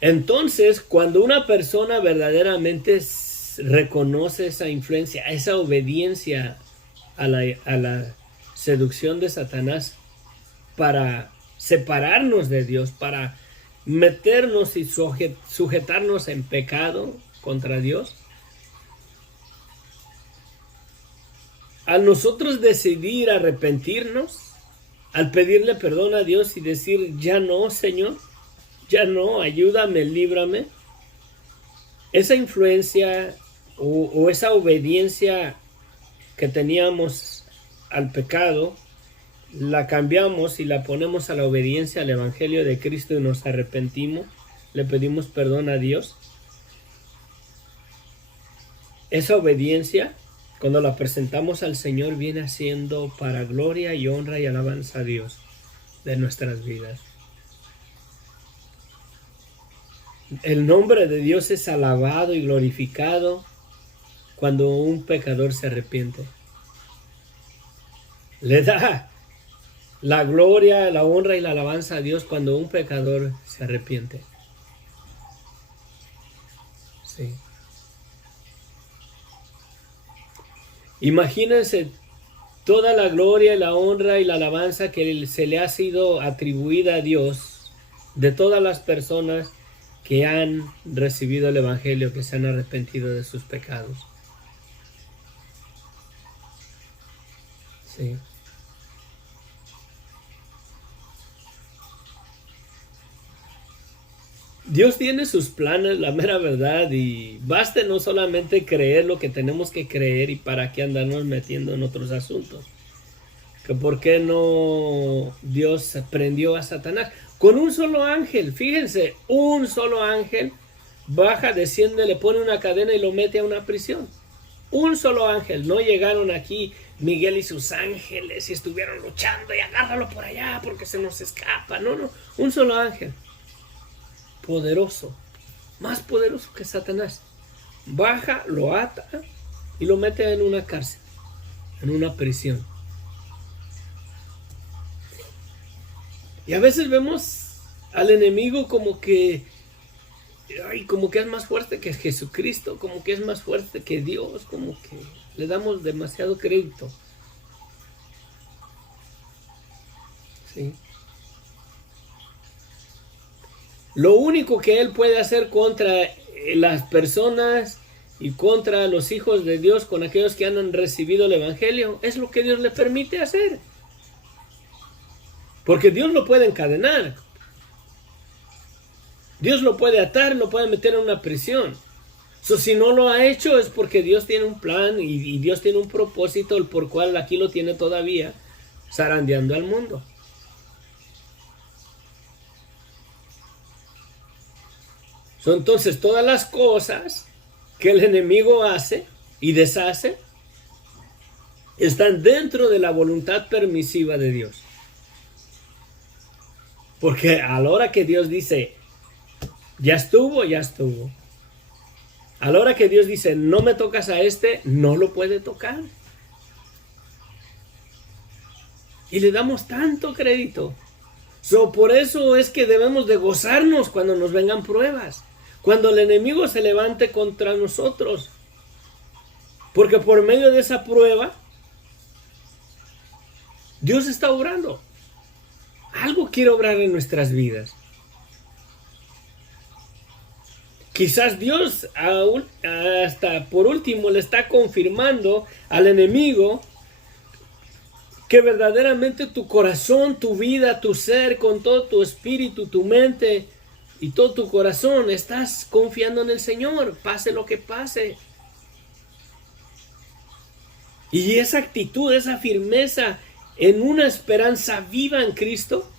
Entonces, cuando una persona verdaderamente reconoce esa influencia, esa obediencia a la seducción de Satanás para separarnos de Dios, para meternos y sujetarnos en pecado contra Dios, al nosotros decidir arrepentirnos, al pedirle perdón a Dios y decir, ya no, Señor, ya no, ayúdame, líbrame, esa influencia o esa obediencia que teníamos al pecado, la cambiamos y la ponemos a la obediencia al Evangelio de Cristo y nos arrepentimos, le pedimos perdón a Dios. Esa obediencia, cuando la presentamos al Señor, viene siendo para gloria y honra y alabanza a Dios de nuestras vidas. El nombre de Dios es alabado y glorificado cuando un pecador se arrepiente. Le da la gloria, la honra y la alabanza a Dios cuando un pecador se arrepiente. Sí. Imagínense toda la gloria, la honra y la alabanza que se le ha sido atribuida a Dios de todas las personas que han recibido el Evangelio, que se han arrepentido de sus pecados. Sí. Dios tiene sus planes, la mera verdad, y basta no solamente creer lo que tenemos que creer y para qué andarnos metiendo en otros asuntos. Que por qué no Dios prendió a Satanás con un solo ángel. Fíjense, un solo ángel baja, desciende, le pone una cadena y lo mete a una prisión. Un solo ángel. No llegaron aquí Miguel y sus ángeles y estuvieron luchando y agárralo por allá porque se nos escapa. No, un solo ángel. Poderoso, más poderoso que Satanás. Baja, lo ata y lo mete en una cárcel, en una prisión. Y a veces vemos al enemigo como que es más fuerte que Jesucristo, como que es más fuerte que Dios, como que le damos demasiado crédito. Sí. Lo único que él puede hacer contra las personas y contra los hijos de Dios, con aquellos que han recibido el Evangelio, es lo que Dios le permite hacer. Porque Dios lo puede encadenar. Dios lo puede atar, lo puede meter en una prisión. Si no lo ha hecho es porque Dios tiene un plan y Dios tiene un propósito, el por cual aquí lo tiene todavía zarandeando al mundo. Entonces todas las cosas que el enemigo hace y deshace están dentro de la voluntad permisiva de Dios. Porque a la hora que Dios dice, ya estuvo, ya estuvo. A la hora que Dios dice, no me tocas a este, no lo puede tocar. Y le damos tanto crédito. Por eso es que debemos de gozarnos cuando nos vengan pruebas. Cuando el enemigo se levante contra nosotros. Porque por medio de esa prueba, Dios está obrando. Algo quiere obrar en nuestras vidas. Quizás Dios hasta por último le está confirmando al enemigo que verdaderamente tu corazón, tu vida, tu ser, con todo tu espíritu, tu mente, y todo tu corazón estás confiando en el Señor, pase lo que pase. Y esa actitud, esa firmeza en una esperanza viva en Cristo,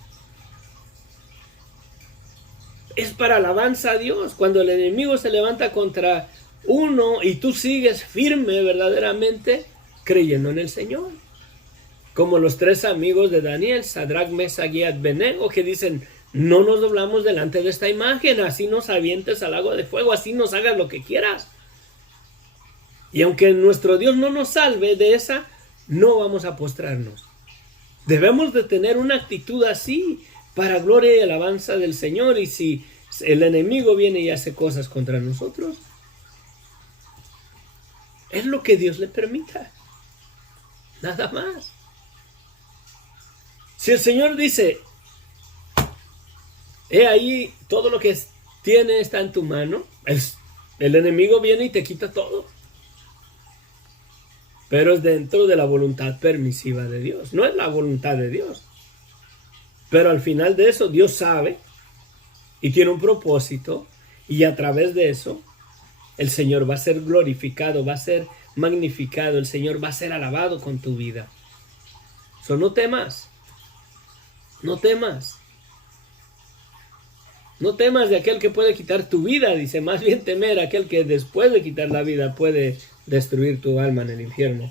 es para alabanza a Dios. Cuando el enemigo se levanta contra uno y tú sigues firme verdaderamente creyendo en el Señor. Como los 3 amigos de Daniel, Sadrach, Mesach y Abednego, que dicen: no nos doblamos delante de esta imagen, así nos avientes al agua de fuego, así nos hagas lo que quieras. Y aunque nuestro Dios no nos salve de esa, no vamos a postrarnos. Debemos de tener una actitud así para gloria y alabanza del Señor. Y si el enemigo viene y hace cosas contra nosotros, es lo que Dios le permita. Nada más. Si el Señor dice: he ahí, todo lo que tiene está en tu mano, el enemigo viene y te quita todo. Pero es dentro de la voluntad permisiva de Dios. No es la voluntad de Dios. Pero al final de eso, Dios sabe y tiene un propósito. Y a través de eso, el Señor va a ser glorificado, va a ser magnificado. El Señor va a ser alabado con tu vida. No temas. No temas. No temas de aquel que puede quitar tu vida, dice. Más bien temer a aquel que después de quitar la vida puede destruir tu alma en el infierno.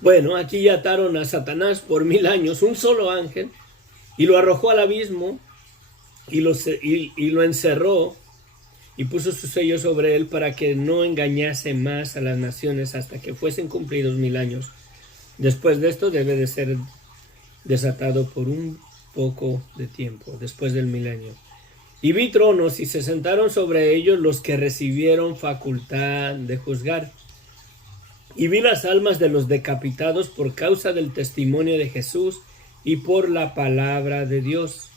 Bueno, aquí ya ataron a Satanás por 1000 años, un solo ángel, y lo arrojó al abismo y lo encerró y puso su sello sobre él para que no engañase más a las naciones hasta que fuesen cumplidos 1000 años. Después de esto debe de ser desatado por un poco de tiempo, después del milenio. Y vi tronos y se sentaron sobre ellos los que recibieron facultad de juzgar. Y vi las almas de los decapitados por causa del testimonio de Jesús y por la palabra de Dios,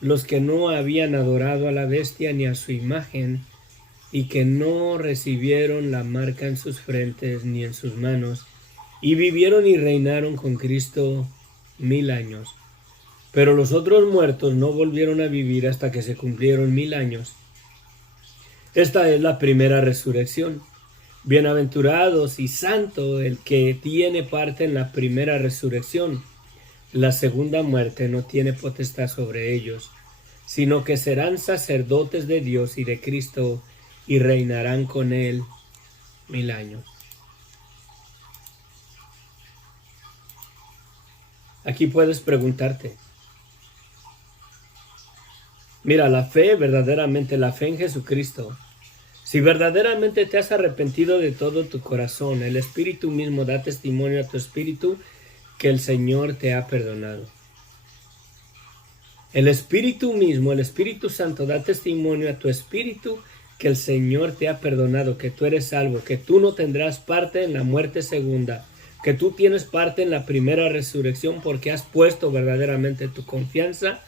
los que no habían adorado a la bestia ni a su imagen, y que no recibieron la marca en sus frentes ni en sus manos, y vivieron y reinaron con Cristo 1000 años. Pero los otros muertos no volvieron a vivir hasta que se cumplieron 1000 años. Esta es la primera resurrección. Bienaventurados y santo el que tiene parte en la primera resurrección. La segunda muerte no tiene potestad sobre ellos, sino que serán sacerdotes de Dios y de Cristo y reinarán con él 1000 años. Aquí puedes preguntarte. Mira, la fe, verdaderamente la fe en Jesucristo. Si verdaderamente te has arrepentido de todo tu corazón, el Espíritu mismo da testimonio a tu espíritu que el Señor te ha perdonado. El Espíritu mismo, el Espíritu Santo, da testimonio a tu espíritu que el Señor te ha perdonado, que tú eres salvo, que tú no tendrás parte en la muerte segunda, que tú tienes parte en la primera resurrección porque has puesto verdaderamente tu confianza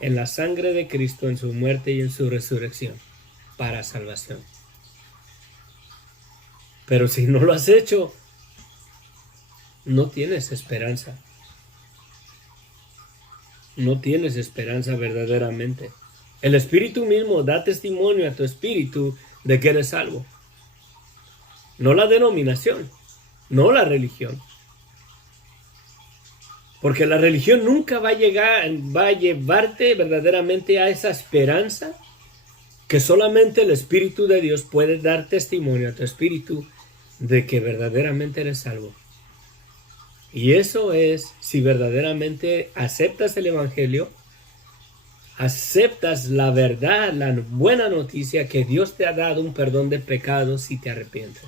en la sangre de Cristo, en su muerte y en su resurrección para salvación. Pero si no lo has hecho, no tienes esperanza. No tienes esperanza verdaderamente. El Espíritu mismo da testimonio a tu espíritu de que eres salvo. No la denominación, no la religión. Porque la religión nunca va a llevarte verdaderamente a esa esperanza que solamente el Espíritu de Dios puede dar testimonio a tu espíritu de que verdaderamente eres salvo. Y eso es si verdaderamente aceptas el Evangelio, aceptas la verdad, la buena noticia que Dios te ha dado un perdón de pecados si te arrepientes.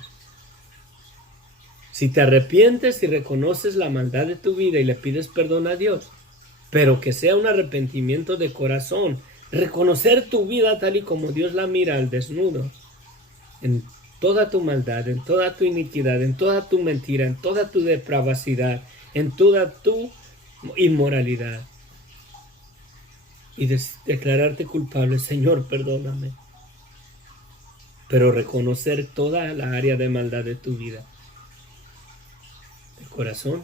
Si te arrepientes y reconoces la maldad de tu vida y le pides perdón a Dios, pero que sea un arrepentimiento de corazón, reconocer tu vida tal y como Dios la mira al desnudo, en toda tu maldad, en toda tu iniquidad, en toda tu mentira, en toda tu depravacidad, en toda tu inmoralidad, y declararte culpable, Señor, perdóname, pero reconocer toda la área de maldad de tu vida, de corazón,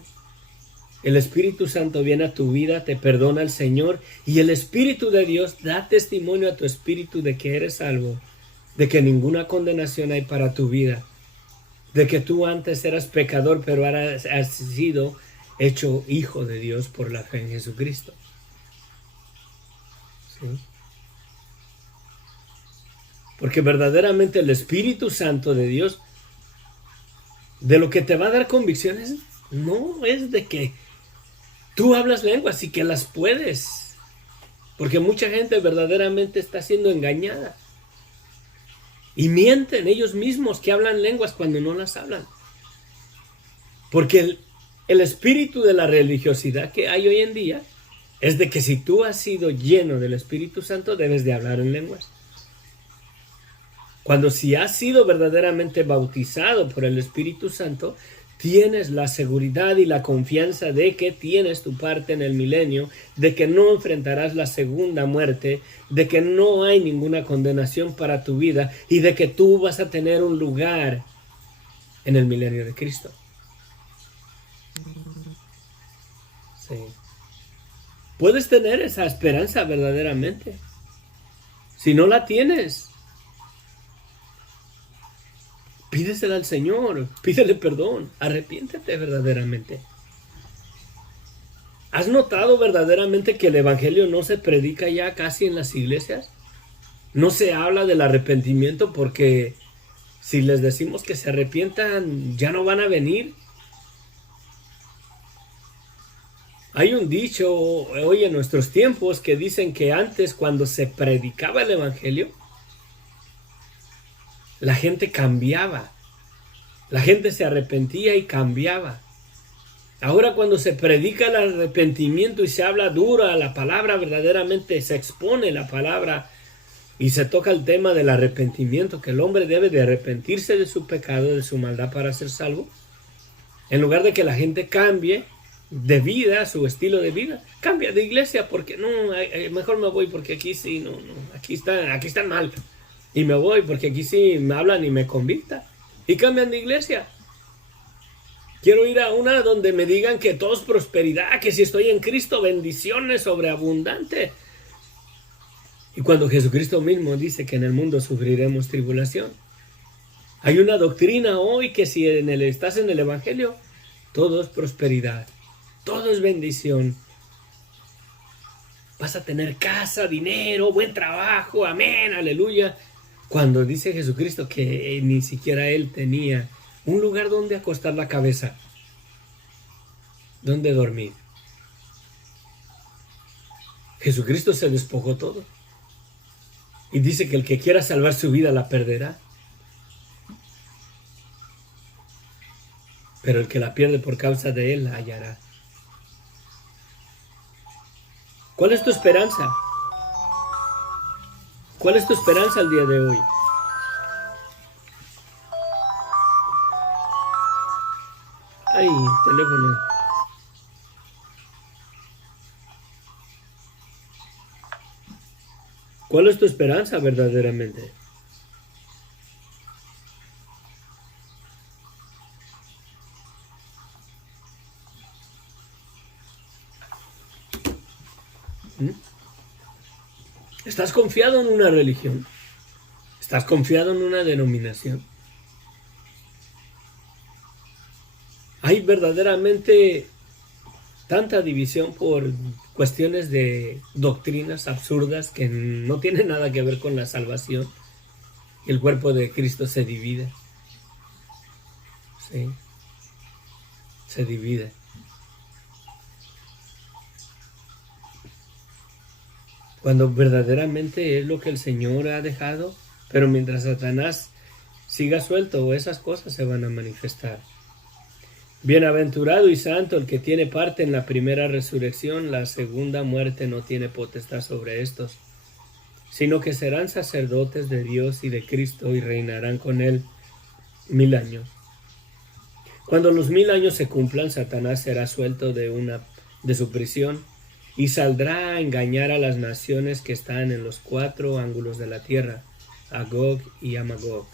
el Espíritu Santo viene a tu vida, te perdona el Señor y el Espíritu de Dios da testimonio a tu espíritu de que eres salvo, de que ninguna condenación hay para tu vida, de que tú antes eras pecador, pero ahora has sido hecho hijo de Dios por la fe en Jesucristo. ¿Sí? Porque verdaderamente el Espíritu Santo de Dios, de lo que te va a dar convicciones, no es de que tú hablas lenguas y que las puedes. Porque mucha gente verdaderamente está siendo engañada. Y mienten ellos mismos que hablan lenguas cuando no las hablan. Porque el espíritu de la religiosidad que hay hoy en día es de que si tú has sido lleno del Espíritu Santo debes de hablar en lenguas. Cuando si has sido verdaderamente bautizado por el Espíritu Santo, tienes la seguridad y la confianza de que tienes tu parte en el milenio, de que no enfrentarás la segunda muerte, de que no hay ninguna condenación para tu vida y de que tú vas a tener un lugar en el milenio de Cristo. Sí. Puedes tener esa esperanza verdaderamente. Si no la tienes, pídesela al Señor, pídele perdón, arrepiéntete verdaderamente. ¿Has notado verdaderamente que el Evangelio no se predica ya casi en las iglesias? No se habla del arrepentimiento porque si les decimos que se arrepientan, ya no van a venir. Hay un dicho hoy en nuestros tiempos que dicen que antes, cuando se predicaba el Evangelio, la gente cambiaba. La gente se arrepentía y cambiaba. Ahora cuando se predica el arrepentimiento y se habla dura, la palabra verdaderamente se expone la palabra y se toca el tema del arrepentimiento, que el hombre debe de arrepentirse de su pecado, de su maldad para ser salvo. En lugar de que la gente cambie de vida, su estilo de vida, cambia de iglesia porque no, mejor me voy porque aquí sí, no, aquí están mal. Y me voy porque aquí sí me hablan y me convictan. Y cambian de iglesia. Quiero ir a una donde me digan que todo es prosperidad, que si estoy en Cristo, bendiciones sobreabundantes. Y cuando Jesucristo mismo dice que en el mundo sufriremos tribulación. Hay una doctrina hoy que si estás en el Evangelio, todo es prosperidad, todo es bendición. Vas a tener casa, dinero, buen trabajo, amén, aleluya. Cuando dice Jesucristo que ni siquiera Él tenía un lugar donde acostar la cabeza, donde dormir. Jesucristo se despojó todo. Y dice que el que quiera salvar su vida la perderá. Pero el que la pierde por causa de Él la hallará. ¿Cuál es tu esperanza? ¿Cuál es tu esperanza el día de hoy? Ay, teléfono. ¿Cuál es tu esperanza verdaderamente? ¿Estás confiado en una religión? ¿Estás confiado en una denominación? Hay verdaderamente tanta división por cuestiones de doctrinas absurdas que no tienen nada que ver con la salvación. El cuerpo de Cristo se divide. Sí, se divide. Cuando verdaderamente es lo que el Señor ha dejado, pero mientras Satanás siga suelto, esas cosas se van a manifestar. Bienaventurado y santo el que tiene parte en la primera resurrección, la segunda muerte no tiene potestad sobre estos, sino que serán sacerdotes de Dios y de Cristo y reinarán con Él 1000 años. Cuando los 1000 años se cumplan, Satanás será suelto de su prisión y saldrá a engañar a las naciones que están en los 4 ángulos de la tierra, a Gog y a Magog,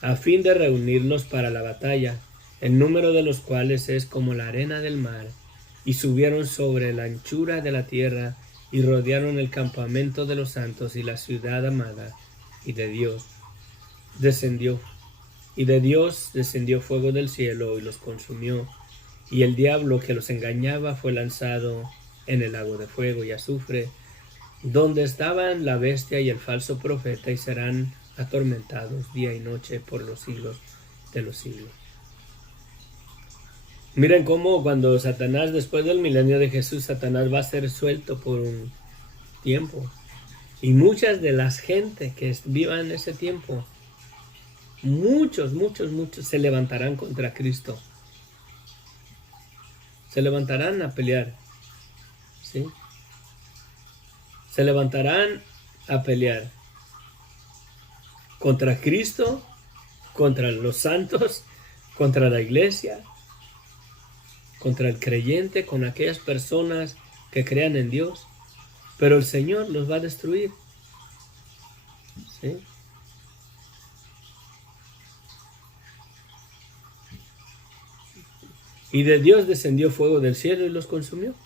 a fin de reunirlos para la batalla, el número de los cuales es como la arena del mar, y subieron sobre la anchura de la tierra y rodearon el campamento de los santos y la ciudad amada, y de Dios descendió fuego del cielo y los consumió, y el diablo que los engañaba fue lanzado en el lago de fuego y azufre, donde estaban la bestia y el falso profeta, y serán atormentados día y noche por los siglos de los siglos. Miren cómo cuando Satanás, después del milenio de Jesús, Satanás va a ser suelto por un tiempo. Y muchas de las gente que vivan en ese tiempo, muchos se levantarán contra Cristo. Se levantarán a pelear. ¿Sí? Se levantarán a pelear contra Cristo, contra los santos, contra la iglesia, contra el creyente, con aquellas personas que crean en Dios. Pero el Señor los va a destruir. ¿Sí? Y de Dios descendió fuego del cielo y los consumió.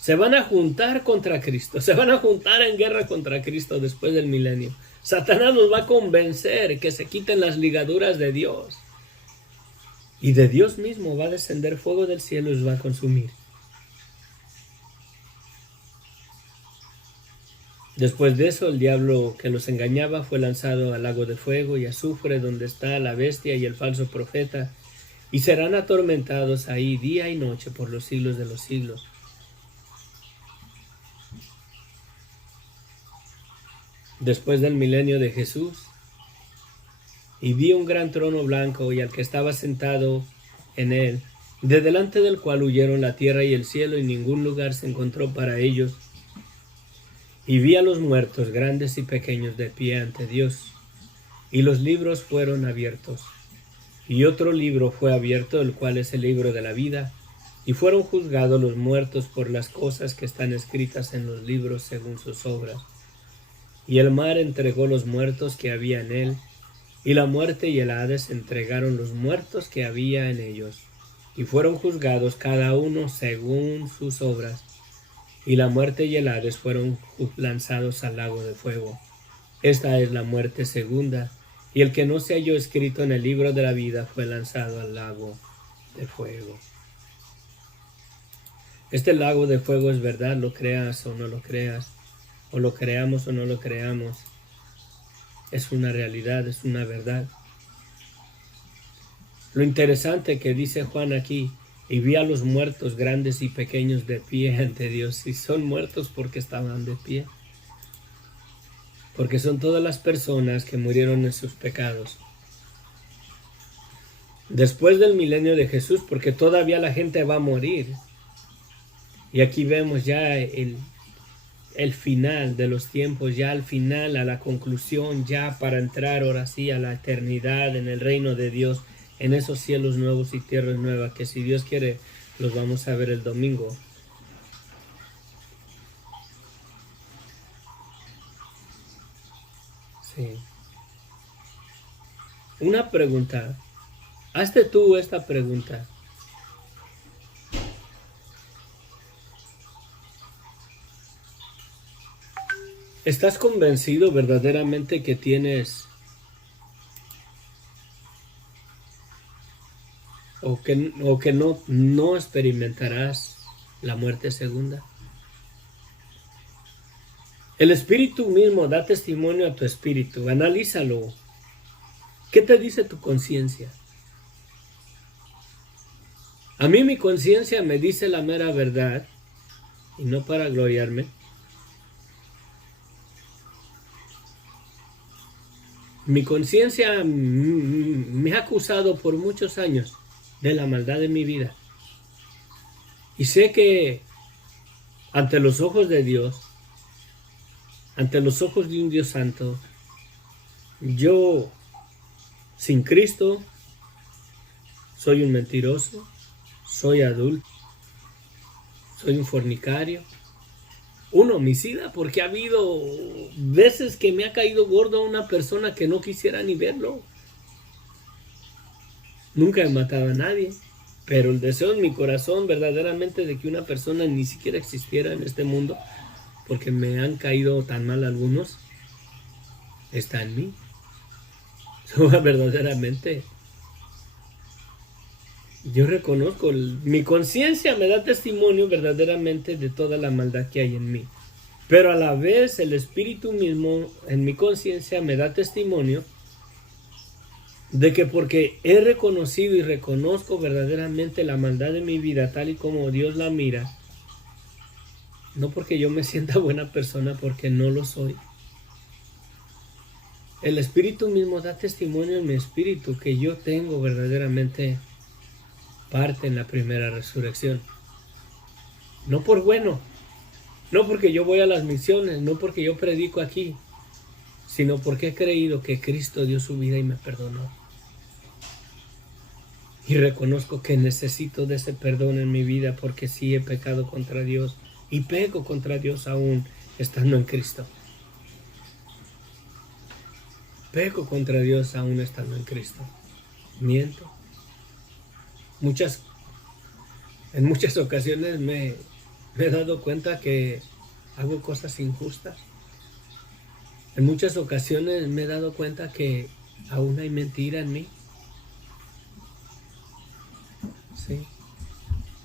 Se van a juntar contra Cristo, se van a juntar en guerra contra Cristo después del milenio. Satanás nos va a convencer que se quiten las ligaduras de Dios. Y de Dios mismo va a descender fuego del cielo y los va a consumir. Después de eso, el diablo que los engañaba fue lanzado al lago de fuego y azufre, donde está la bestia y el falso profeta, y serán atormentados ahí día y noche por los siglos de los siglos. Después del milenio de Jesús, y vi un gran trono blanco y al que estaba sentado en él, de delante del cual huyeron la tierra y el cielo, y ningún lugar se encontró para ellos. Y vi a los muertos, grandes y pequeños, de pie ante Dios, y los libros fueron abiertos. Y otro libro fue abierto, el cual es el libro de la vida, y fueron juzgados los muertos por las cosas que están escritas en los libros según sus obras. Y el mar entregó los muertos que había en él, y la muerte y el Hades entregaron los muertos que había en ellos, y fueron juzgados cada uno según sus obras. Y la muerte y el Hades fueron lanzados al lago de fuego. Esta es la muerte segunda, y el que no se halló escrito en el libro de la vida fue lanzado al lago de fuego. Este lago de fuego es verdad, lo creas o no lo creas, o lo creamos o no lo creamos. Es una realidad, es una verdad. Lo interesante que dice Juan aquí, y vi a los muertos grandes y pequeños de pie ante Dios. Y son muertos porque estaban de pie. Porque son todas las personas que murieron en sus pecados. Después del milenio de Jesús, porque todavía la gente va a morir. Y aquí vemos ya el final de los tiempos, ya al final, a la conclusión, ya para entrar ahora sí a la eternidad en el reino de Dios, en esos cielos nuevos y tierras nuevas, que si Dios quiere los vamos a ver el domingo. Sí. Una pregunta. Hazte tú esta pregunta. ¿Estás convencido verdaderamente que tienes o que no experimentarás la muerte segunda? El Espíritu mismo da testimonio a tu espíritu. Analízalo. ¿Qué te dice tu conciencia? A mí mi conciencia me dice la mera verdad, y no para gloriarme. Mi conciencia me ha acusado por muchos años de la maldad de mi vida. Y sé que ante los ojos de Dios, ante los ojos de un Dios santo, yo, sin Cristo, soy un mentiroso, soy adúltero, soy un fornicario, un homicida, porque ha habido veces que me ha caído gordo una persona que no quisiera ni verlo. Nunca he matado a nadie, Pero el deseo en mi corazón verdaderamente de que una persona ni siquiera existiera en este mundo, porque me han caído tan mal algunos, está en mí. Verdaderamente, yo reconozco, mi conciencia me da testimonio verdaderamente de toda la maldad que hay en mí. Pero a la vez el Espíritu mismo en mi conciencia me da testimonio de que porque he reconocido y reconozco verdaderamente la maldad de mi vida tal y como Dios la mira, no porque yo me sienta buena persona, porque no lo soy. El Espíritu mismo da testimonio en mi espíritu que yo tengo verdaderamente parte en la primera resurrección. No por bueno, no porque yo voy a las misiones, no porque yo predico aquí, sino porque he creído que Cristo dio su vida y me perdonó. Y reconozco que necesito de ese perdón en mi vida porque sí he pecado contra Dios y peco contra Dios aún estando en Cristo. Peco contra Dios aún estando en Cristo. Miento. En muchas ocasiones me he dado cuenta que hago cosas injustas. En muchas ocasiones me he dado cuenta que aún hay mentira en mí. Sí.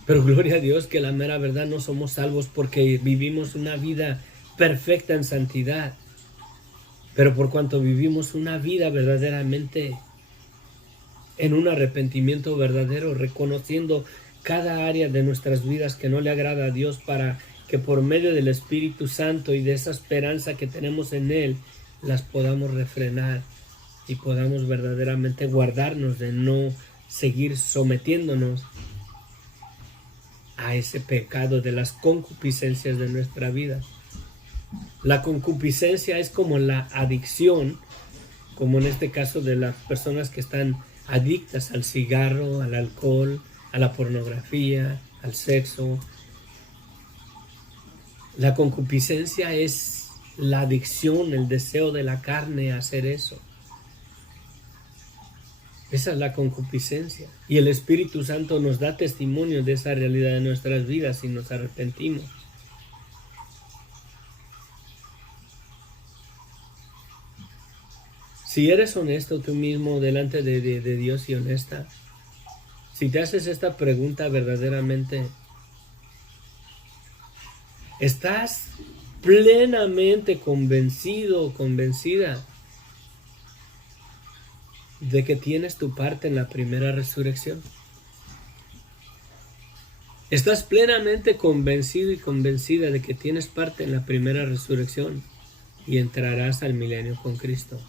Pero gloria a Dios que la mera verdad no somos salvos porque vivimos una vida perfecta en santidad. Pero por cuanto vivimos una vida verdaderamente en un arrepentimiento verdadero, reconociendo cada área de nuestras vidas que no le agrada a Dios, para que por medio del Espíritu Santo y de esa esperanza que tenemos en Él, las podamos refrenar y podamos verdaderamente guardarnos de no seguir sometiéndonos a ese pecado de las concupiscencias de nuestra vida. La concupiscencia es como la adicción, como en este caso de las personas que están adictas al cigarro, al alcohol, a la pornografía, al sexo. La concupiscencia es la adicción, el deseo de la carne a hacer eso. Esa es la concupiscencia. Y el Espíritu Santo nos da testimonio de esa realidad en nuestras vidas si nos arrepentimos. Si eres honesto tú mismo delante de Dios y honesta, si te haces esta pregunta verdaderamente, ¿estás plenamente convencido o convencida de que tienes tu parte en la primera resurrección? ¿Estás plenamente convencido y convencida de que tienes parte en la primera resurrección y entrarás al milenio con Cristo?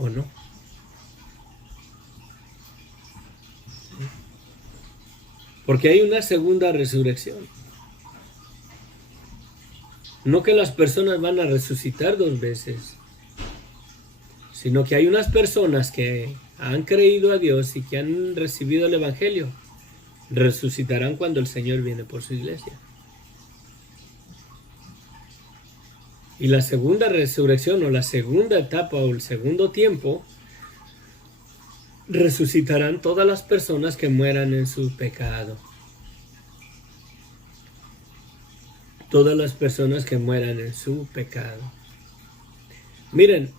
¿O no? Porque hay una segunda resurrección. No que las personas van a resucitar dos veces, sino que hay unas personas que han creído a Dios y que han recibido el Evangelio, resucitarán cuando el Señor viene por su iglesia. Y la segunda resurrección o la segunda etapa o el segundo tiempo, resucitarán todas las personas que mueran en su pecado. Todas las personas que mueran en su pecado. Miren,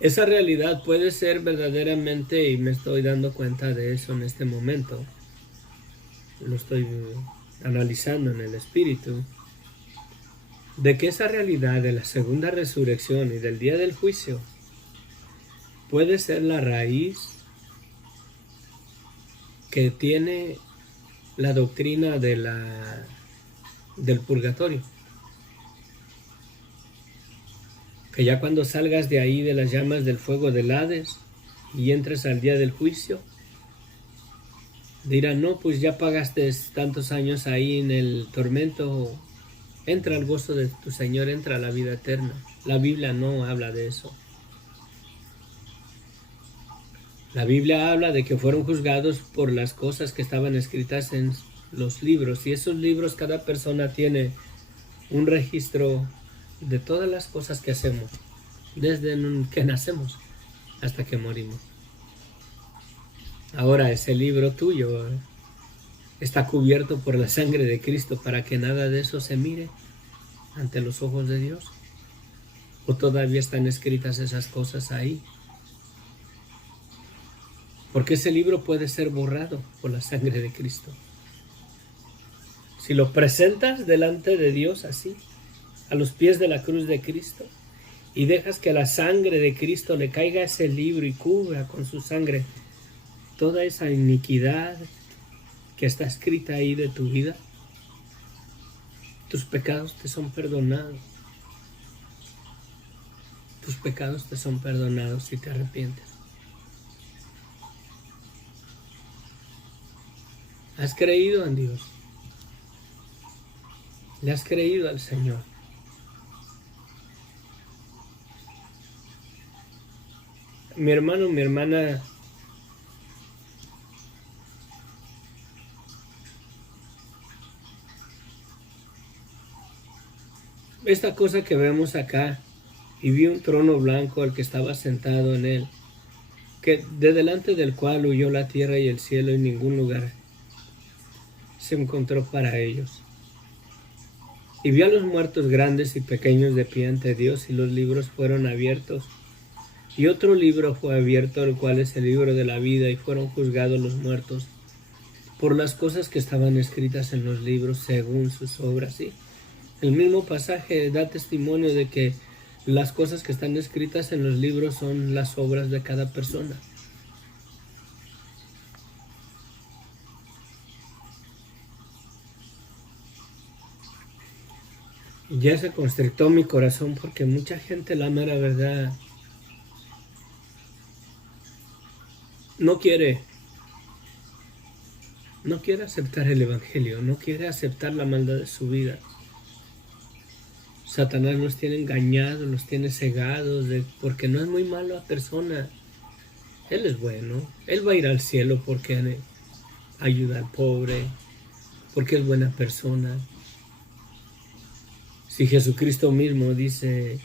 esa realidad puede ser verdaderamente, y me estoy dando cuenta de eso en este momento, lo estoy analizando en el espíritu, de que esa realidad de la segunda resurrección y del día del juicio puede ser la raíz que tiene la doctrina del purgatorio. Que ya cuando salgas de ahí de las llamas del fuego del Hades y entres al día del juicio, dirán, no, pues ya pagaste tantos años ahí en el tormento, entra al gozo de tu Señor, entra a la vida eterna. La Biblia no habla de eso. La Biblia habla de que fueron juzgados por las cosas que estaban escritas en los libros, y esos libros cada persona tiene un registro de todas las cosas que hacemos, desde que nacemos hasta que morimos. Ahora ese libro tuyo está cubierto por la sangre de Cristo para que nada de eso se mire ante los ojos de Dios. ¿O todavía están escritas esas cosas ahí? Porque ese libro puede ser borrado por la sangre de Cristo. Si lo presentas delante de Dios así, a los pies de la cruz de Cristo, y dejas que la sangre de Cristo le caiga a ese libro y cubra con su sangre toda esa iniquidad que está escrita ahí de tu vida, tus pecados te son perdonados. Tus pecados te son perdonados si te arrepientes. ¿Has creído en Dios? ¿Le has creído al Señor? Mi hermano, mi hermana, esta cosa que vemos acá, y vi un trono blanco al que estaba sentado en él, que de delante del cual huyó la tierra y el cielo, y ningún lugar se encontró para ellos. Y vi a los muertos grandes y pequeños de pie ante Dios, y los libros fueron abiertos. Y otro libro fue abierto, el cual es el libro de la vida, y fueron juzgados los muertos por las cosas que estaban escritas en los libros según sus obras. ¿Sí? El mismo pasaje da testimonio de que las cosas que están escritas en los libros son las obras de cada persona. Ya se constrictó mi corazón porque mucha gente, la mera verdad, no quiere aceptar el Evangelio, no quiere aceptar la maldad de su vida. Satanás los tiene engañados, los tiene cegados, porque no es muy mala persona. Él es bueno, él va a ir al cielo porque ayuda al pobre, porque es buena persona. Si Jesucristo mismo dice,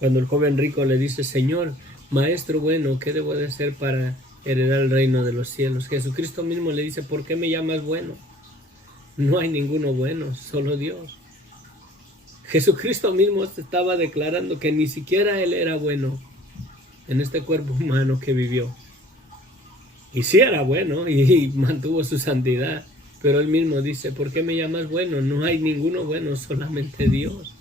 cuando el joven rico le dice, Señor, Maestro bueno, ¿qué debo de hacer para heredar el reino de los cielos? Jesucristo mismo le dice, ¿por qué me llamas bueno? No hay ninguno bueno, solo Dios. Jesucristo mismo estaba declarando que ni siquiera Él era bueno en este cuerpo humano que vivió. Y sí era bueno y mantuvo su santidad, pero Él mismo dice, ¿por qué me llamas bueno? No hay ninguno bueno, solamente Dios.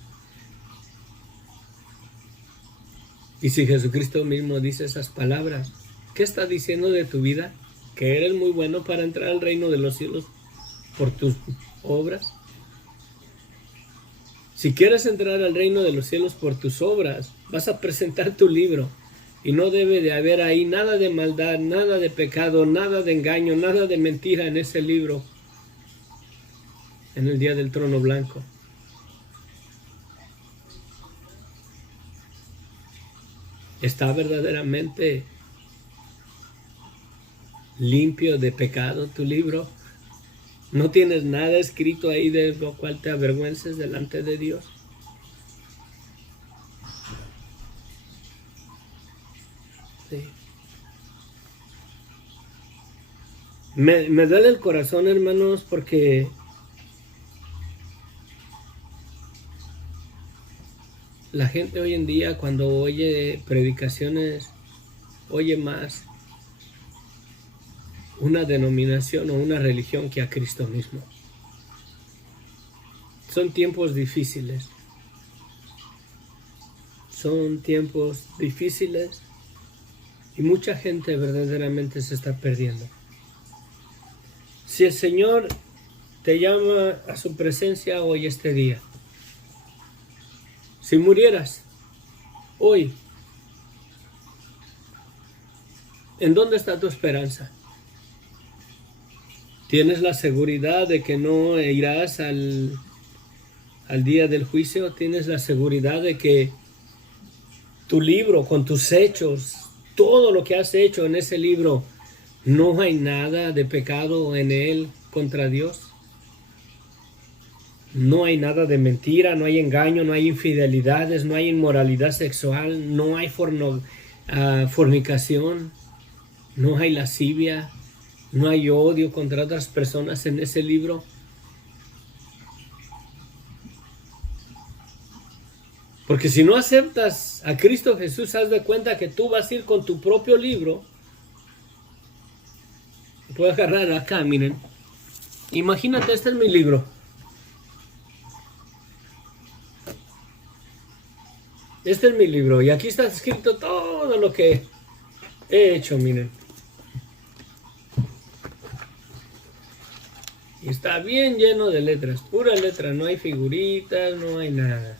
Y si Jesucristo mismo dice esas palabras, ¿qué está diciendo de tu vida? ¿Que eres muy bueno para entrar al reino de los cielos por tus obras? Si quieres entrar al reino de los cielos por tus obras, vas a presentar tu libro y no debe de haber ahí nada de maldad, nada de pecado, nada de engaño, nada de mentira en ese libro en el día del trono blanco. ¿Está verdaderamente limpio de pecado tu libro? ¿No tienes nada escrito ahí de lo cual te avergüences delante de Dios? Sí. Me duele el corazón, hermanos, porque la gente hoy en día cuando oye predicaciones, oye más una denominación o una religión que a Cristo mismo. Son tiempos difíciles. Son tiempos difíciles y mucha gente verdaderamente se está perdiendo. Si el Señor te llama a su presencia hoy, este día, si murieras hoy, ¿en dónde está tu esperanza? ¿Tienes la seguridad de que no irás al día del juicio? ¿Tienes la seguridad de que tu libro, con tus hechos, todo lo que has hecho en ese libro, no hay nada de pecado en él contra Dios? No hay nada de mentira, no hay engaño, no hay infidelidades, no hay inmoralidad sexual, no hay fornicación. No hay lascivia, no hay odio contra otras personas en ese libro. Porque si no aceptas a Cristo Jesús, haz de cuenta que tú vas a ir con tu propio libro. Puedo agarrar acá, miren. Imagínate, este es mi libro. Este es mi libro y aquí está escrito todo lo que he hecho, miren. Y está bien lleno de letras, pura letra, no hay figuritas, no hay nada.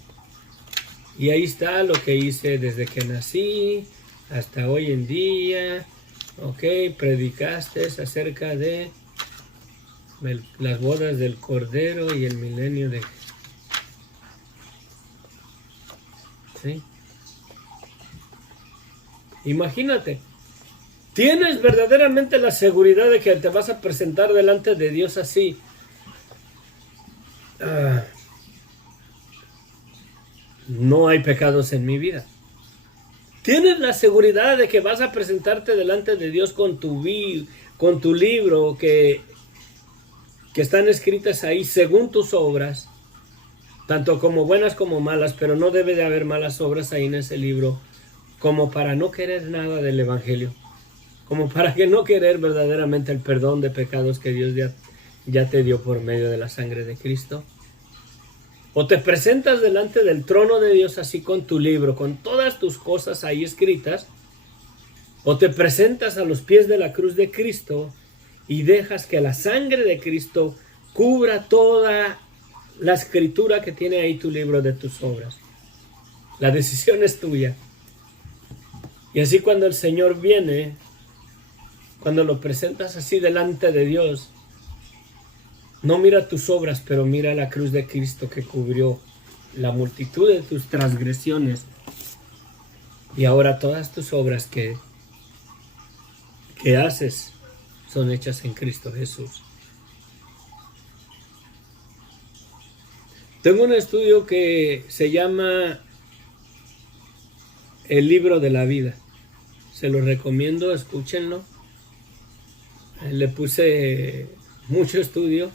Y ahí está lo que hice desde que nací hasta hoy en día. Ok, predicaste acerca de las bodas del Cordero y el milenio de... ¿Sí? Imagínate, ¿tienes verdaderamente la seguridad de que te vas a presentar delante de Dios así? No hay pecados en mi vida. ¿Tienes la seguridad de que vas a presentarte delante de Dios con tu libro que están escritas ahí según tus obras, tanto como buenas como malas, pero no debe de haber malas obras ahí en ese libro, como para no querer nada del Evangelio, como para que no querer verdaderamente el perdón de pecados que Dios ya te dio por medio de la sangre de Cristo? O te presentas delante del trono de Dios así con tu libro, con todas tus cosas ahí escritas, o te presentas a los pies de la cruz de Cristo y dejas que la sangre de Cristo cubra toda la escritura que tiene ahí tu libro de tus obras. La decisión es tuya. Y así cuando el Señor viene, cuando lo presentas así delante de Dios, no mira tus obras, pero mira la cruz de Cristo que cubrió la multitud de tus transgresiones. Y ahora todas tus obras que haces son hechas en Cristo Jesús. Tengo un estudio que se llama El libro de la vida. Se lo recomiendo, escúchenlo. Le puse mucho estudio.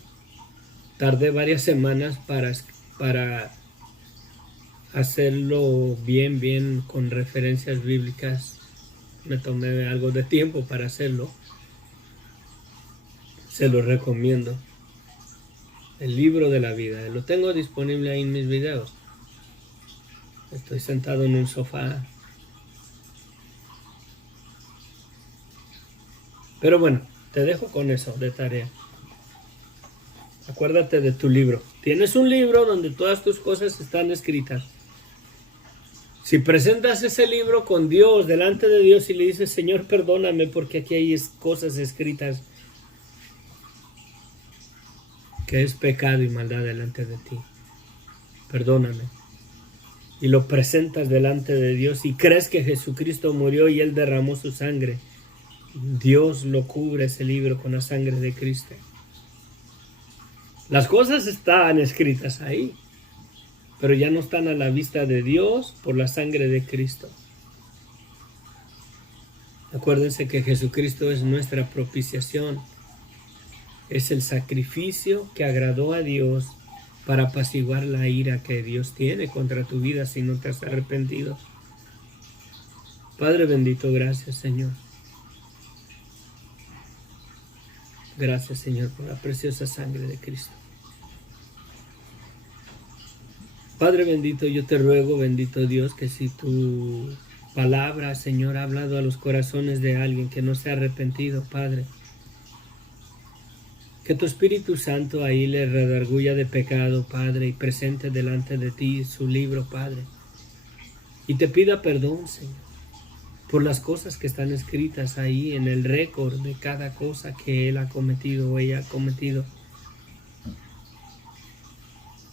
Tardé varias semanas para hacerlo bien con referencias bíblicas. Me tomé algo de tiempo para hacerlo. Se lo recomiendo. El libro de la vida. Lo tengo disponible ahí en mis videos. Estoy sentado en un sofá. Pero bueno, te dejo con eso de tarea. Acuérdate de tu libro. Tienes un libro donde todas tus cosas están escritas. Si presentas ese libro con Dios, delante de Dios, y le dices, Señor, perdóname porque aquí hay cosas escritas que es pecado y maldad delante de ti. Perdóname. Y lo presentas delante de Dios y crees que Jesucristo murió y Él derramó su sangre. Dios lo cubre ese libro con la sangre de Cristo. Las cosas están escritas ahí, pero ya no están a la vista de Dios por la sangre de Cristo. Acuérdense que Jesucristo es nuestra propiciación. Es el sacrificio que agradó a Dios para apaciguar la ira que Dios tiene contra tu vida si no te has arrepentido. Padre bendito, gracias, Señor. Gracias, Señor, por la preciosa sangre de Cristo. Padre bendito, yo te ruego, bendito Dios, que si tu palabra, Señor, ha hablado a los corazones de alguien que no se ha arrepentido, Padre, que tu Espíritu Santo ahí le redarguya de pecado, Padre, y presente delante de ti su libro, Padre, y te pida perdón, Señor, por las cosas que están escritas ahí en el récord de cada cosa que él ha cometido o ella ha cometido.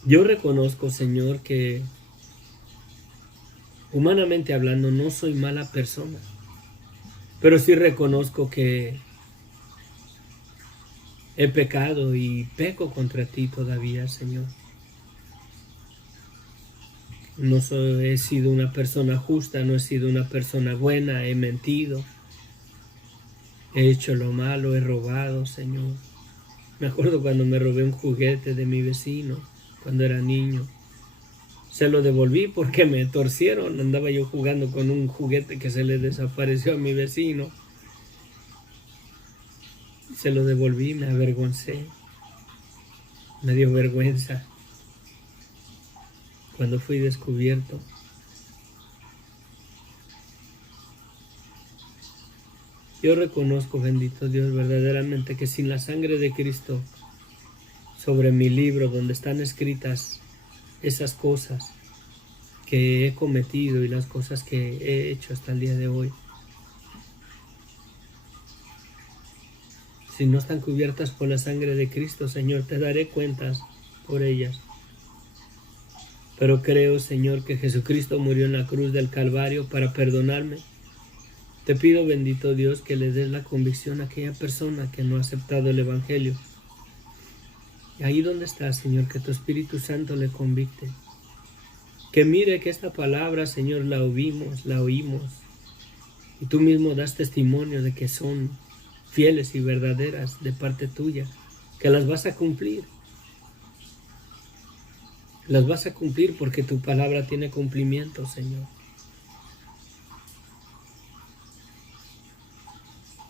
Yo reconozco, Señor, que humanamente hablando no soy mala persona, pero sí reconozco que he pecado y peco contra ti todavía, Señor. No he sido una persona justa, no he sido una persona buena, he mentido. He hecho lo malo, he robado, Señor. Me acuerdo cuando me robé un juguete de mi vecino, cuando era niño. Se lo devolví porque me torcieron. Andaba yo jugando con un juguete que se le desapareció a mi vecino. Se lo devolví, me avergoncé. Me dio vergüenza cuando fui descubierto. Yo reconozco, bendito Dios, verdaderamente que sin la sangre de Cristo sobre mi libro donde están escritas esas cosas que he cometido y las cosas que he hecho hasta el día de hoy, si no están cubiertas por la sangre de Cristo, Señor, te daré cuentas por ellas. Pero creo, Señor, que Jesucristo murió en la cruz del Calvario para perdonarme. Te pido, bendito Dios, que le des la convicción a aquella persona que no ha aceptado el Evangelio. Y ahí donde está, Señor, que tu Espíritu Santo le convicte. Que mire que esta palabra, Señor, la oímos. Y tú mismo das testimonio de que son fieles y verdaderas de parte tuya. Que las vas a cumplir. Las vas a cumplir porque tu palabra tiene cumplimiento, Señor.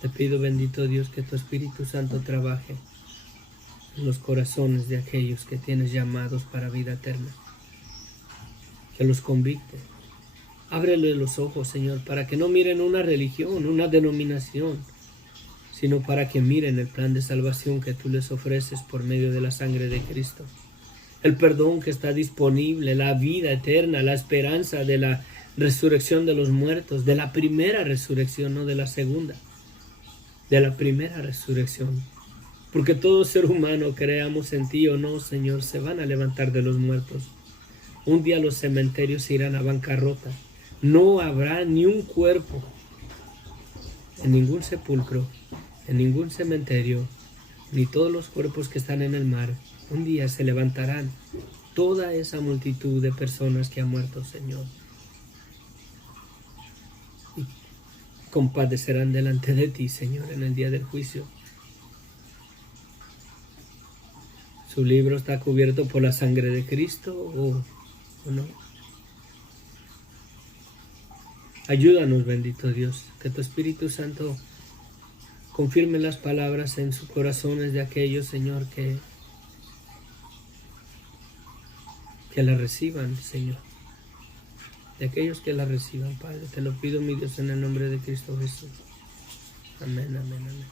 Te pido, bendito Dios, que tu Espíritu Santo trabaje en los corazones de aquellos que tienes llamados para vida eterna. Que los convicte. Ábrele los ojos, Señor, para que no miren una religión, una denominación, sino para que miren el plan de salvación que tú les ofreces por medio de la sangre de Cristo. El perdón que está disponible, la vida eterna, la esperanza de la resurrección de los muertos, de la primera resurrección, no de la segunda. De la primera resurrección, porque todo ser humano, creamos en ti o no, Señor, se van a levantar de los muertos. Un día los cementerios se irán a bancarrota. No habrá ni un cuerpo en ningún sepulcro, en ningún cementerio, ni todos los cuerpos que están en el mar. Un día se levantarán toda esa multitud de personas que han muerto, Señor, compadecerán delante de ti, Señor, en el día del juicio. ¿Su libro está cubierto por la sangre de Cristo o no? Ayúdanos, bendito Dios, que tu Espíritu Santo confirme las palabras en sus corazones de aquellos, Señor, que la reciban, Señor. De aquellos que la reciban, Padre. Te lo pido, mi Dios, en el nombre de Cristo Jesús. Amén, amén, amén.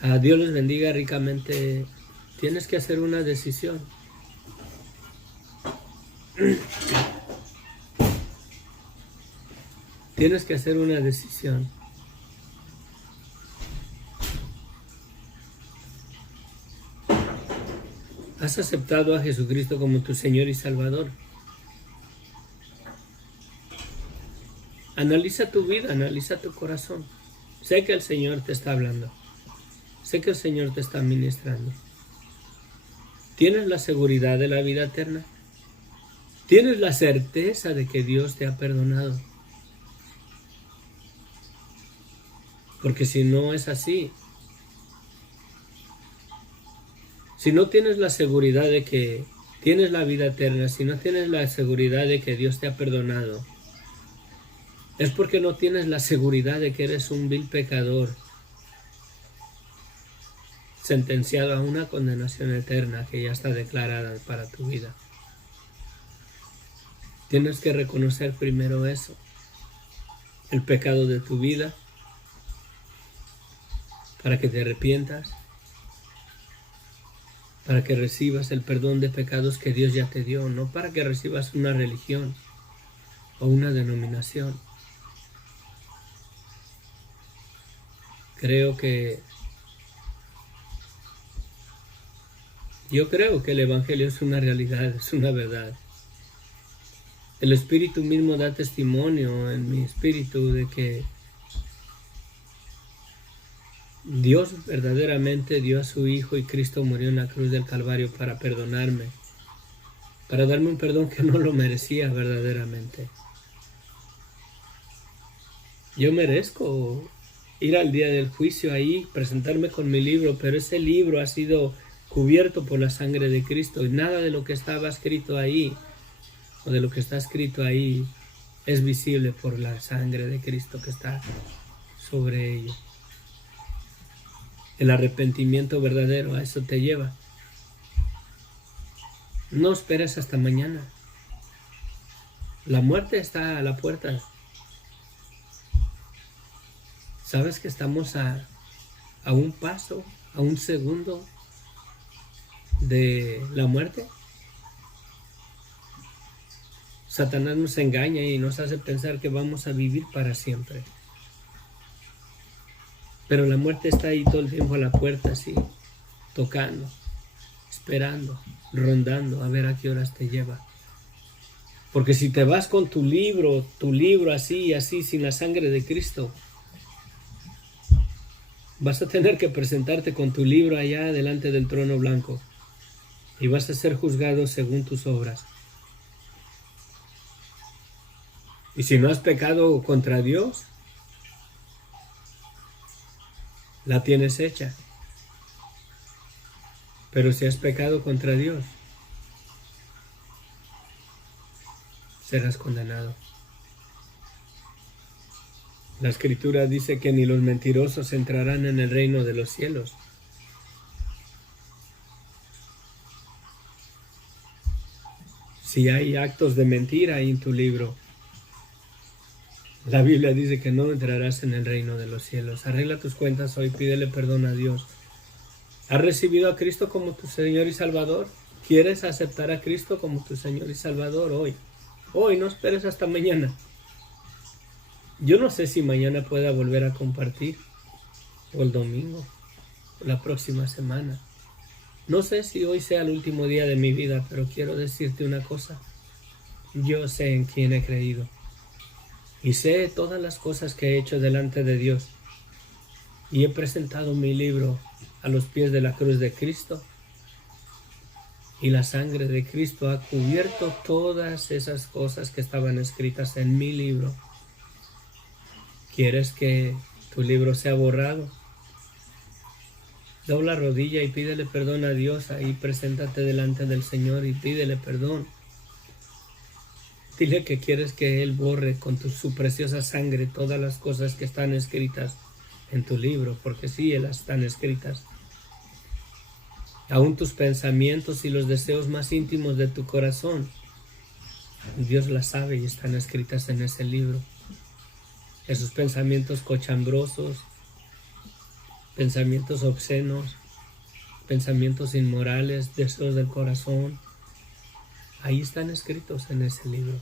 A Dios les bendiga ricamente. Tienes que hacer una decisión. Tienes que hacer una decisión. ¿Has aceptado a Jesucristo como tu Señor y Salvador? Analiza tu vida, analiza tu corazón. Sé que el Señor te está hablando. Sé que el Señor te está ministrando. ¿Tienes la seguridad de la vida eterna? ¿Tienes la certeza de que Dios te ha perdonado? Porque si no es así, si no tienes la seguridad de que tienes la vida eterna, si no tienes la seguridad de que Dios te ha perdonado, es porque no tienes la seguridad de que eres un vil pecador, sentenciado a una condenación eterna que ya está declarada para tu vida. Tienes que reconocer primero eso, el pecado de tu vida, para que te arrepientas, para que recibas el perdón de pecados que Dios ya te dio, no para que recibas una religión o una denominación. Yo creo que el Evangelio es una realidad, es una verdad. El Espíritu mismo da testimonio en mi espíritu de que Dios verdaderamente dio a su Hijo y Cristo murió en la cruz del Calvario para perdonarme, para darme un perdón que no lo merecía verdaderamente. Yo merezco ir al día del juicio ahí, presentarme con mi libro, pero ese libro ha sido cubierto por la sangre de Cristo y nada de lo que estaba escrito ahí o de lo que está escrito ahí es visible por la sangre de Cristo que está sobre ello. El arrepentimiento verdadero a eso te lleva. No esperes hasta mañana. La muerte está a la puerta. ¿Sabes que estamos a un paso, a un segundo de la muerte? Satanás nos engaña y nos hace pensar que vamos a vivir para siempre. Pero la muerte está ahí todo el tiempo a la puerta, así, tocando, esperando, rondando, a ver a qué horas te lleva. Porque si te vas con tu libro así, sin la sangre de Cristo, vas a tener que presentarte con tu libro allá delante del trono blanco y vas a ser juzgado según tus obras. Y si no has pecado contra Dios, la tienes hecha. Pero si has pecado contra Dios, serás condenado. La Escritura dice que ni los mentirosos entrarán en el reino de los cielos. Si hay actos de mentira ahí en tu libro, la Biblia dice que no entrarás en el reino de los cielos. Arregla tus cuentas hoy, pídele perdón a Dios. ¿Has recibido a Cristo como tu Señor y Salvador? ¿Quieres aceptar a Cristo como tu Señor y Salvador hoy? Hoy, no esperes hasta mañana. Yo no sé si mañana pueda volver a compartir, o el domingo, o la próxima semana. No sé si hoy sea el último día de mi vida, pero quiero decirte una cosa. Yo sé en quién he creído. Y sé todas las cosas que he hecho delante de Dios. Y he presentado mi libro a los pies de la cruz de Cristo. Y la sangre de Cristo ha cubierto todas esas cosas que estaban escritas en mi libro. ¿Quieres que tu libro sea borrado? Dobla rodilla y pídele perdón a Dios. Ahí preséntate delante del Señor y pídele perdón. Dile que quieres que Él borre con su preciosa sangre todas las cosas que están escritas en tu libro, porque sí, ellas están escritas. Aún tus pensamientos y los deseos más íntimos de tu corazón, Dios las sabe y están escritas en ese libro. Esos pensamientos cochambrosos, pensamientos obscenos, pensamientos inmorales, deseos del corazón, ahí están escritos en ese libro.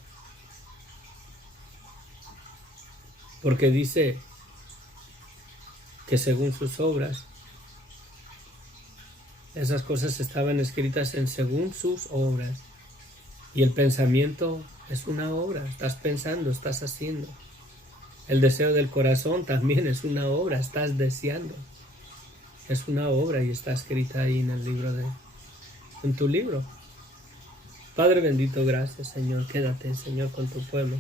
Porque dice que según sus obras, esas cosas estaban escritas según sus obras. Y el pensamiento es una obra, estás pensando, estás haciendo. El deseo del corazón también es una obra, estás deseando. Es una obra y está escrita ahí en el libro en tu libro. Padre bendito, gracias Señor, quédate Señor con tu pueblo.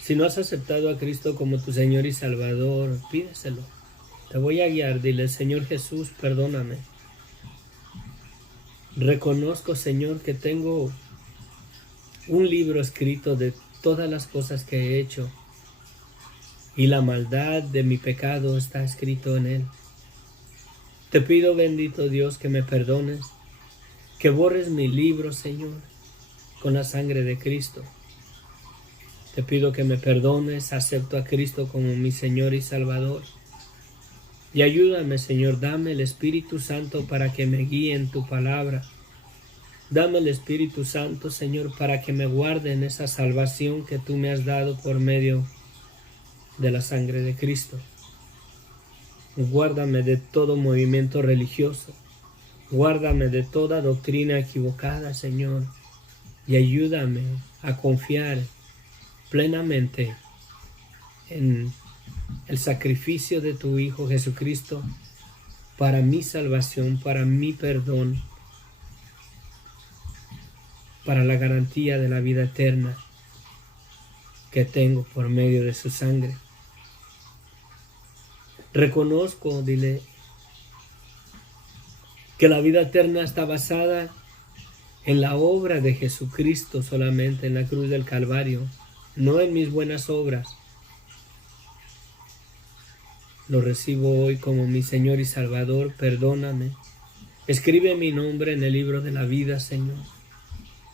Si no has aceptado a Cristo como tu Señor y Salvador, pídeselo. Te voy a guiar, dile, Señor Jesús, perdóname. Reconozco, Señor, que tengo un libro escrito de todas las cosas que he hecho y la maldad de mi pecado está escrito en él. Te pido, bendito Dios, que me perdones, que borres mi libro, Señor, con la sangre de Cristo. Te pido que me perdones, acepto a Cristo como mi Señor y Salvador. Y ayúdame, Señor, dame el Espíritu Santo para que me guíe en tu palabra. Dame el Espíritu Santo, Señor, para que me guarde en esa salvación que tú me has dado por medio de la sangre de Cristo. Guárdame de todo movimiento religioso. Guárdame de toda doctrina equivocada, Señor. Y ayúdame a confiar plenamente en el sacrificio de tu Hijo Jesucristo para mi salvación, para mi perdón, para la garantía de la vida eterna que tengo por medio de su sangre. Reconozco, dile, que la vida eterna está basada en la obra de Jesucristo solamente, en la cruz del Calvario, no en mis buenas obras. Lo recibo hoy como mi Señor y Salvador, perdóname. Escribe mi nombre en el libro de la vida, Señor,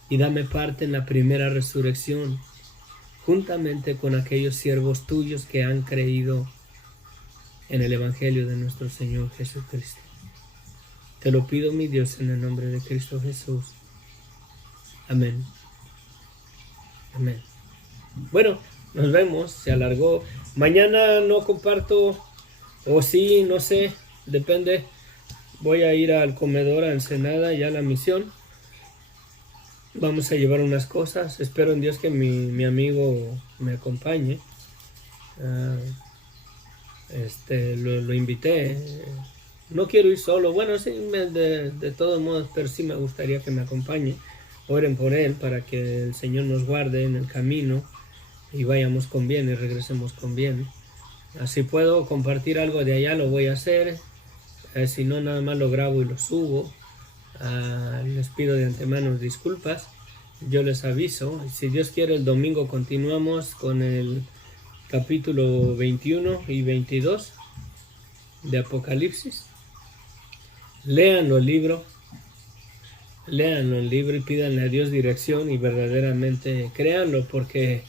y dame parte en la primera resurrección, juntamente con aquellos siervos tuyos que han creído en el Evangelio de nuestro Señor Jesucristo. Te lo pido, mi Dios, en el nombre de Cristo Jesús. Amén. Amén. Bueno, nos vemos. Se alargó. Mañana no comparto, o sí, no sé, depende. Voy a ir al comedor a Ensenada, ya a la misión. Vamos a llevar unas cosas. Espero en Dios que mi amigo me acompañe. Lo invité. No quiero ir solo. Bueno, sí, de todos modos, pero sí me gustaría que me acompañe. Oren por él para que el Señor nos guarde en el camino y vayamos con bien y regresemos con bien. Si puedo compartir algo de allá, lo voy a hacer. Si no, nada más lo grabo y lo subo. Les pido de antemano disculpas. Yo les aviso. Si Dios quiere, el domingo continuamos con el capítulo 21 y 22 de Apocalipsis. Léanlo el libro y pídanle a Dios dirección y verdaderamente créanlo, porque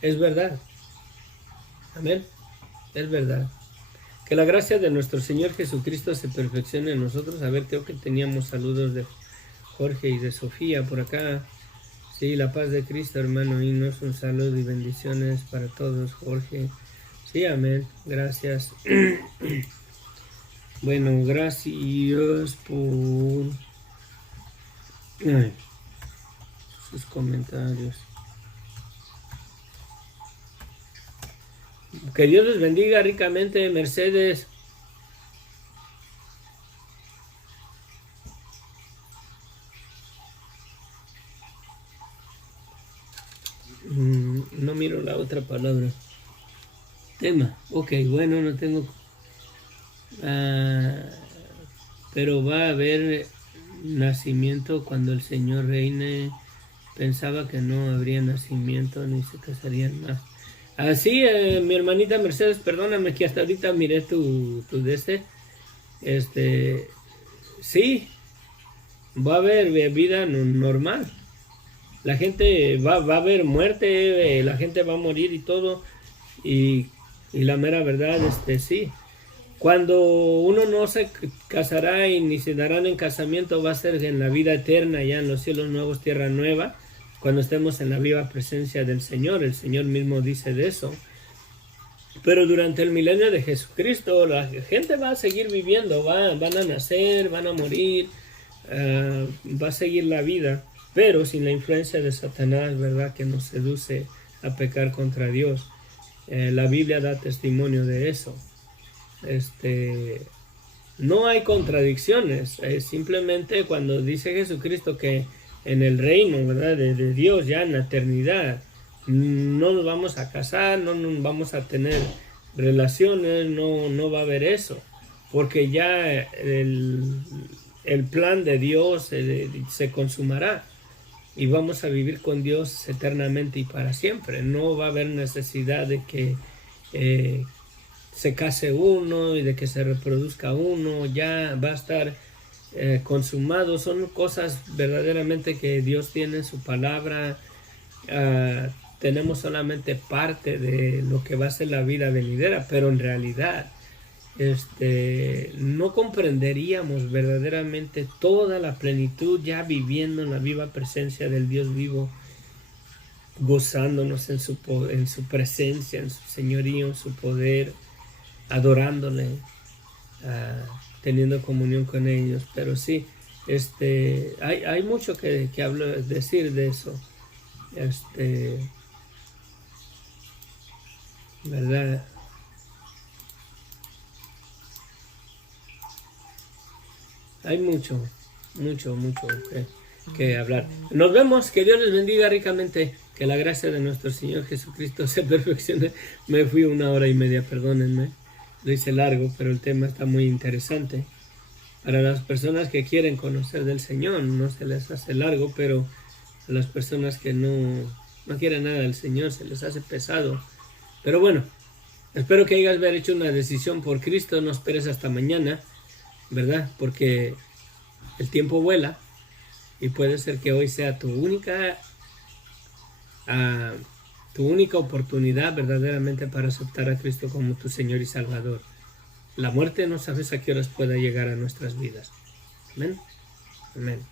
es verdad. Amén. Es verdad. Que la gracia de nuestro Señor Jesucristo se perfeccione en nosotros. A ver, creo que teníamos saludos de Jorge y de Sofía por acá. Sí, la paz de Cristo, hermano Inos, un saludo y bendiciones para todos, Jorge. Sí, amén. Gracias. Bueno, gracias por sus comentarios. Que Dios les bendiga ricamente, Mercedes. No miro la otra palabra. Tema. Ok, bueno, no tengo... pero va a haber nacimiento cuando el Señor reine. Pensaba que no habría nacimiento ni se casarían más. Así, mi hermanita Mercedes, perdóname que hasta ahorita miré tu sí, va a haber vida normal. La gente va a haber muerte, la gente va a morir y todo. Y la mera verdad, sí. Cuando uno no se casará y ni se darán en casamiento, va a ser en la vida eterna, ya en los cielos nuevos, tierra nueva, cuando estemos en la viva presencia del Señor. El Señor mismo dice de eso. Pero durante el milenio de Jesucristo, la gente va a seguir viviendo, van a nacer, van a morir, va a seguir la vida, pero sin la influencia de Satanás, ¿verdad?, que nos seduce a pecar contra Dios. La Biblia da testimonio de eso. No hay contradicciones, simplemente cuando dice Jesucristo que en el reino, ¿verdad?, de Dios, ya en la eternidad, no nos vamos a casar, no nos vamos a tener relaciones, no va a haber eso, porque ya el plan de Dios se consumará y vamos a vivir con Dios eternamente y para siempre. No va a haber necesidad de que se case uno y de que se reproduzca uno, ya va a estar consumado. Son cosas verdaderamente que Dios tiene en su palabra. Tenemos solamente parte de lo que va a ser la vida venidera, pero en realidad no comprenderíamos verdaderamente toda la plenitud ya viviendo en la viva presencia del Dios vivo, gozándonos en su presencia, en su señorío, en su poder, adorándole, teniendo comunión con ellos. Pero sí, hay mucho que decir de eso, ¿verdad? Hay mucho que hablar. Nos vemos, que Dios les bendiga ricamente, que la gracia de nuestro Señor Jesucristo se perfeccione. Me fui 1 hora y media, perdónenme. lo hice largo, pero el tema está muy interesante. Para las personas que quieren conocer del Señor, no se les hace largo, pero a las personas que no quieren nada del Señor se les hace pesado. Pero bueno, espero que hayas hecho una decisión por Cristo. No esperes hasta mañana, ¿verdad? Porque el tiempo vuela y puede ser que hoy sea tu única oportunidad verdaderamente para aceptar a Cristo como tu Señor y Salvador. La muerte no sabes a qué horas pueda llegar a nuestras vidas. Amén. Amén.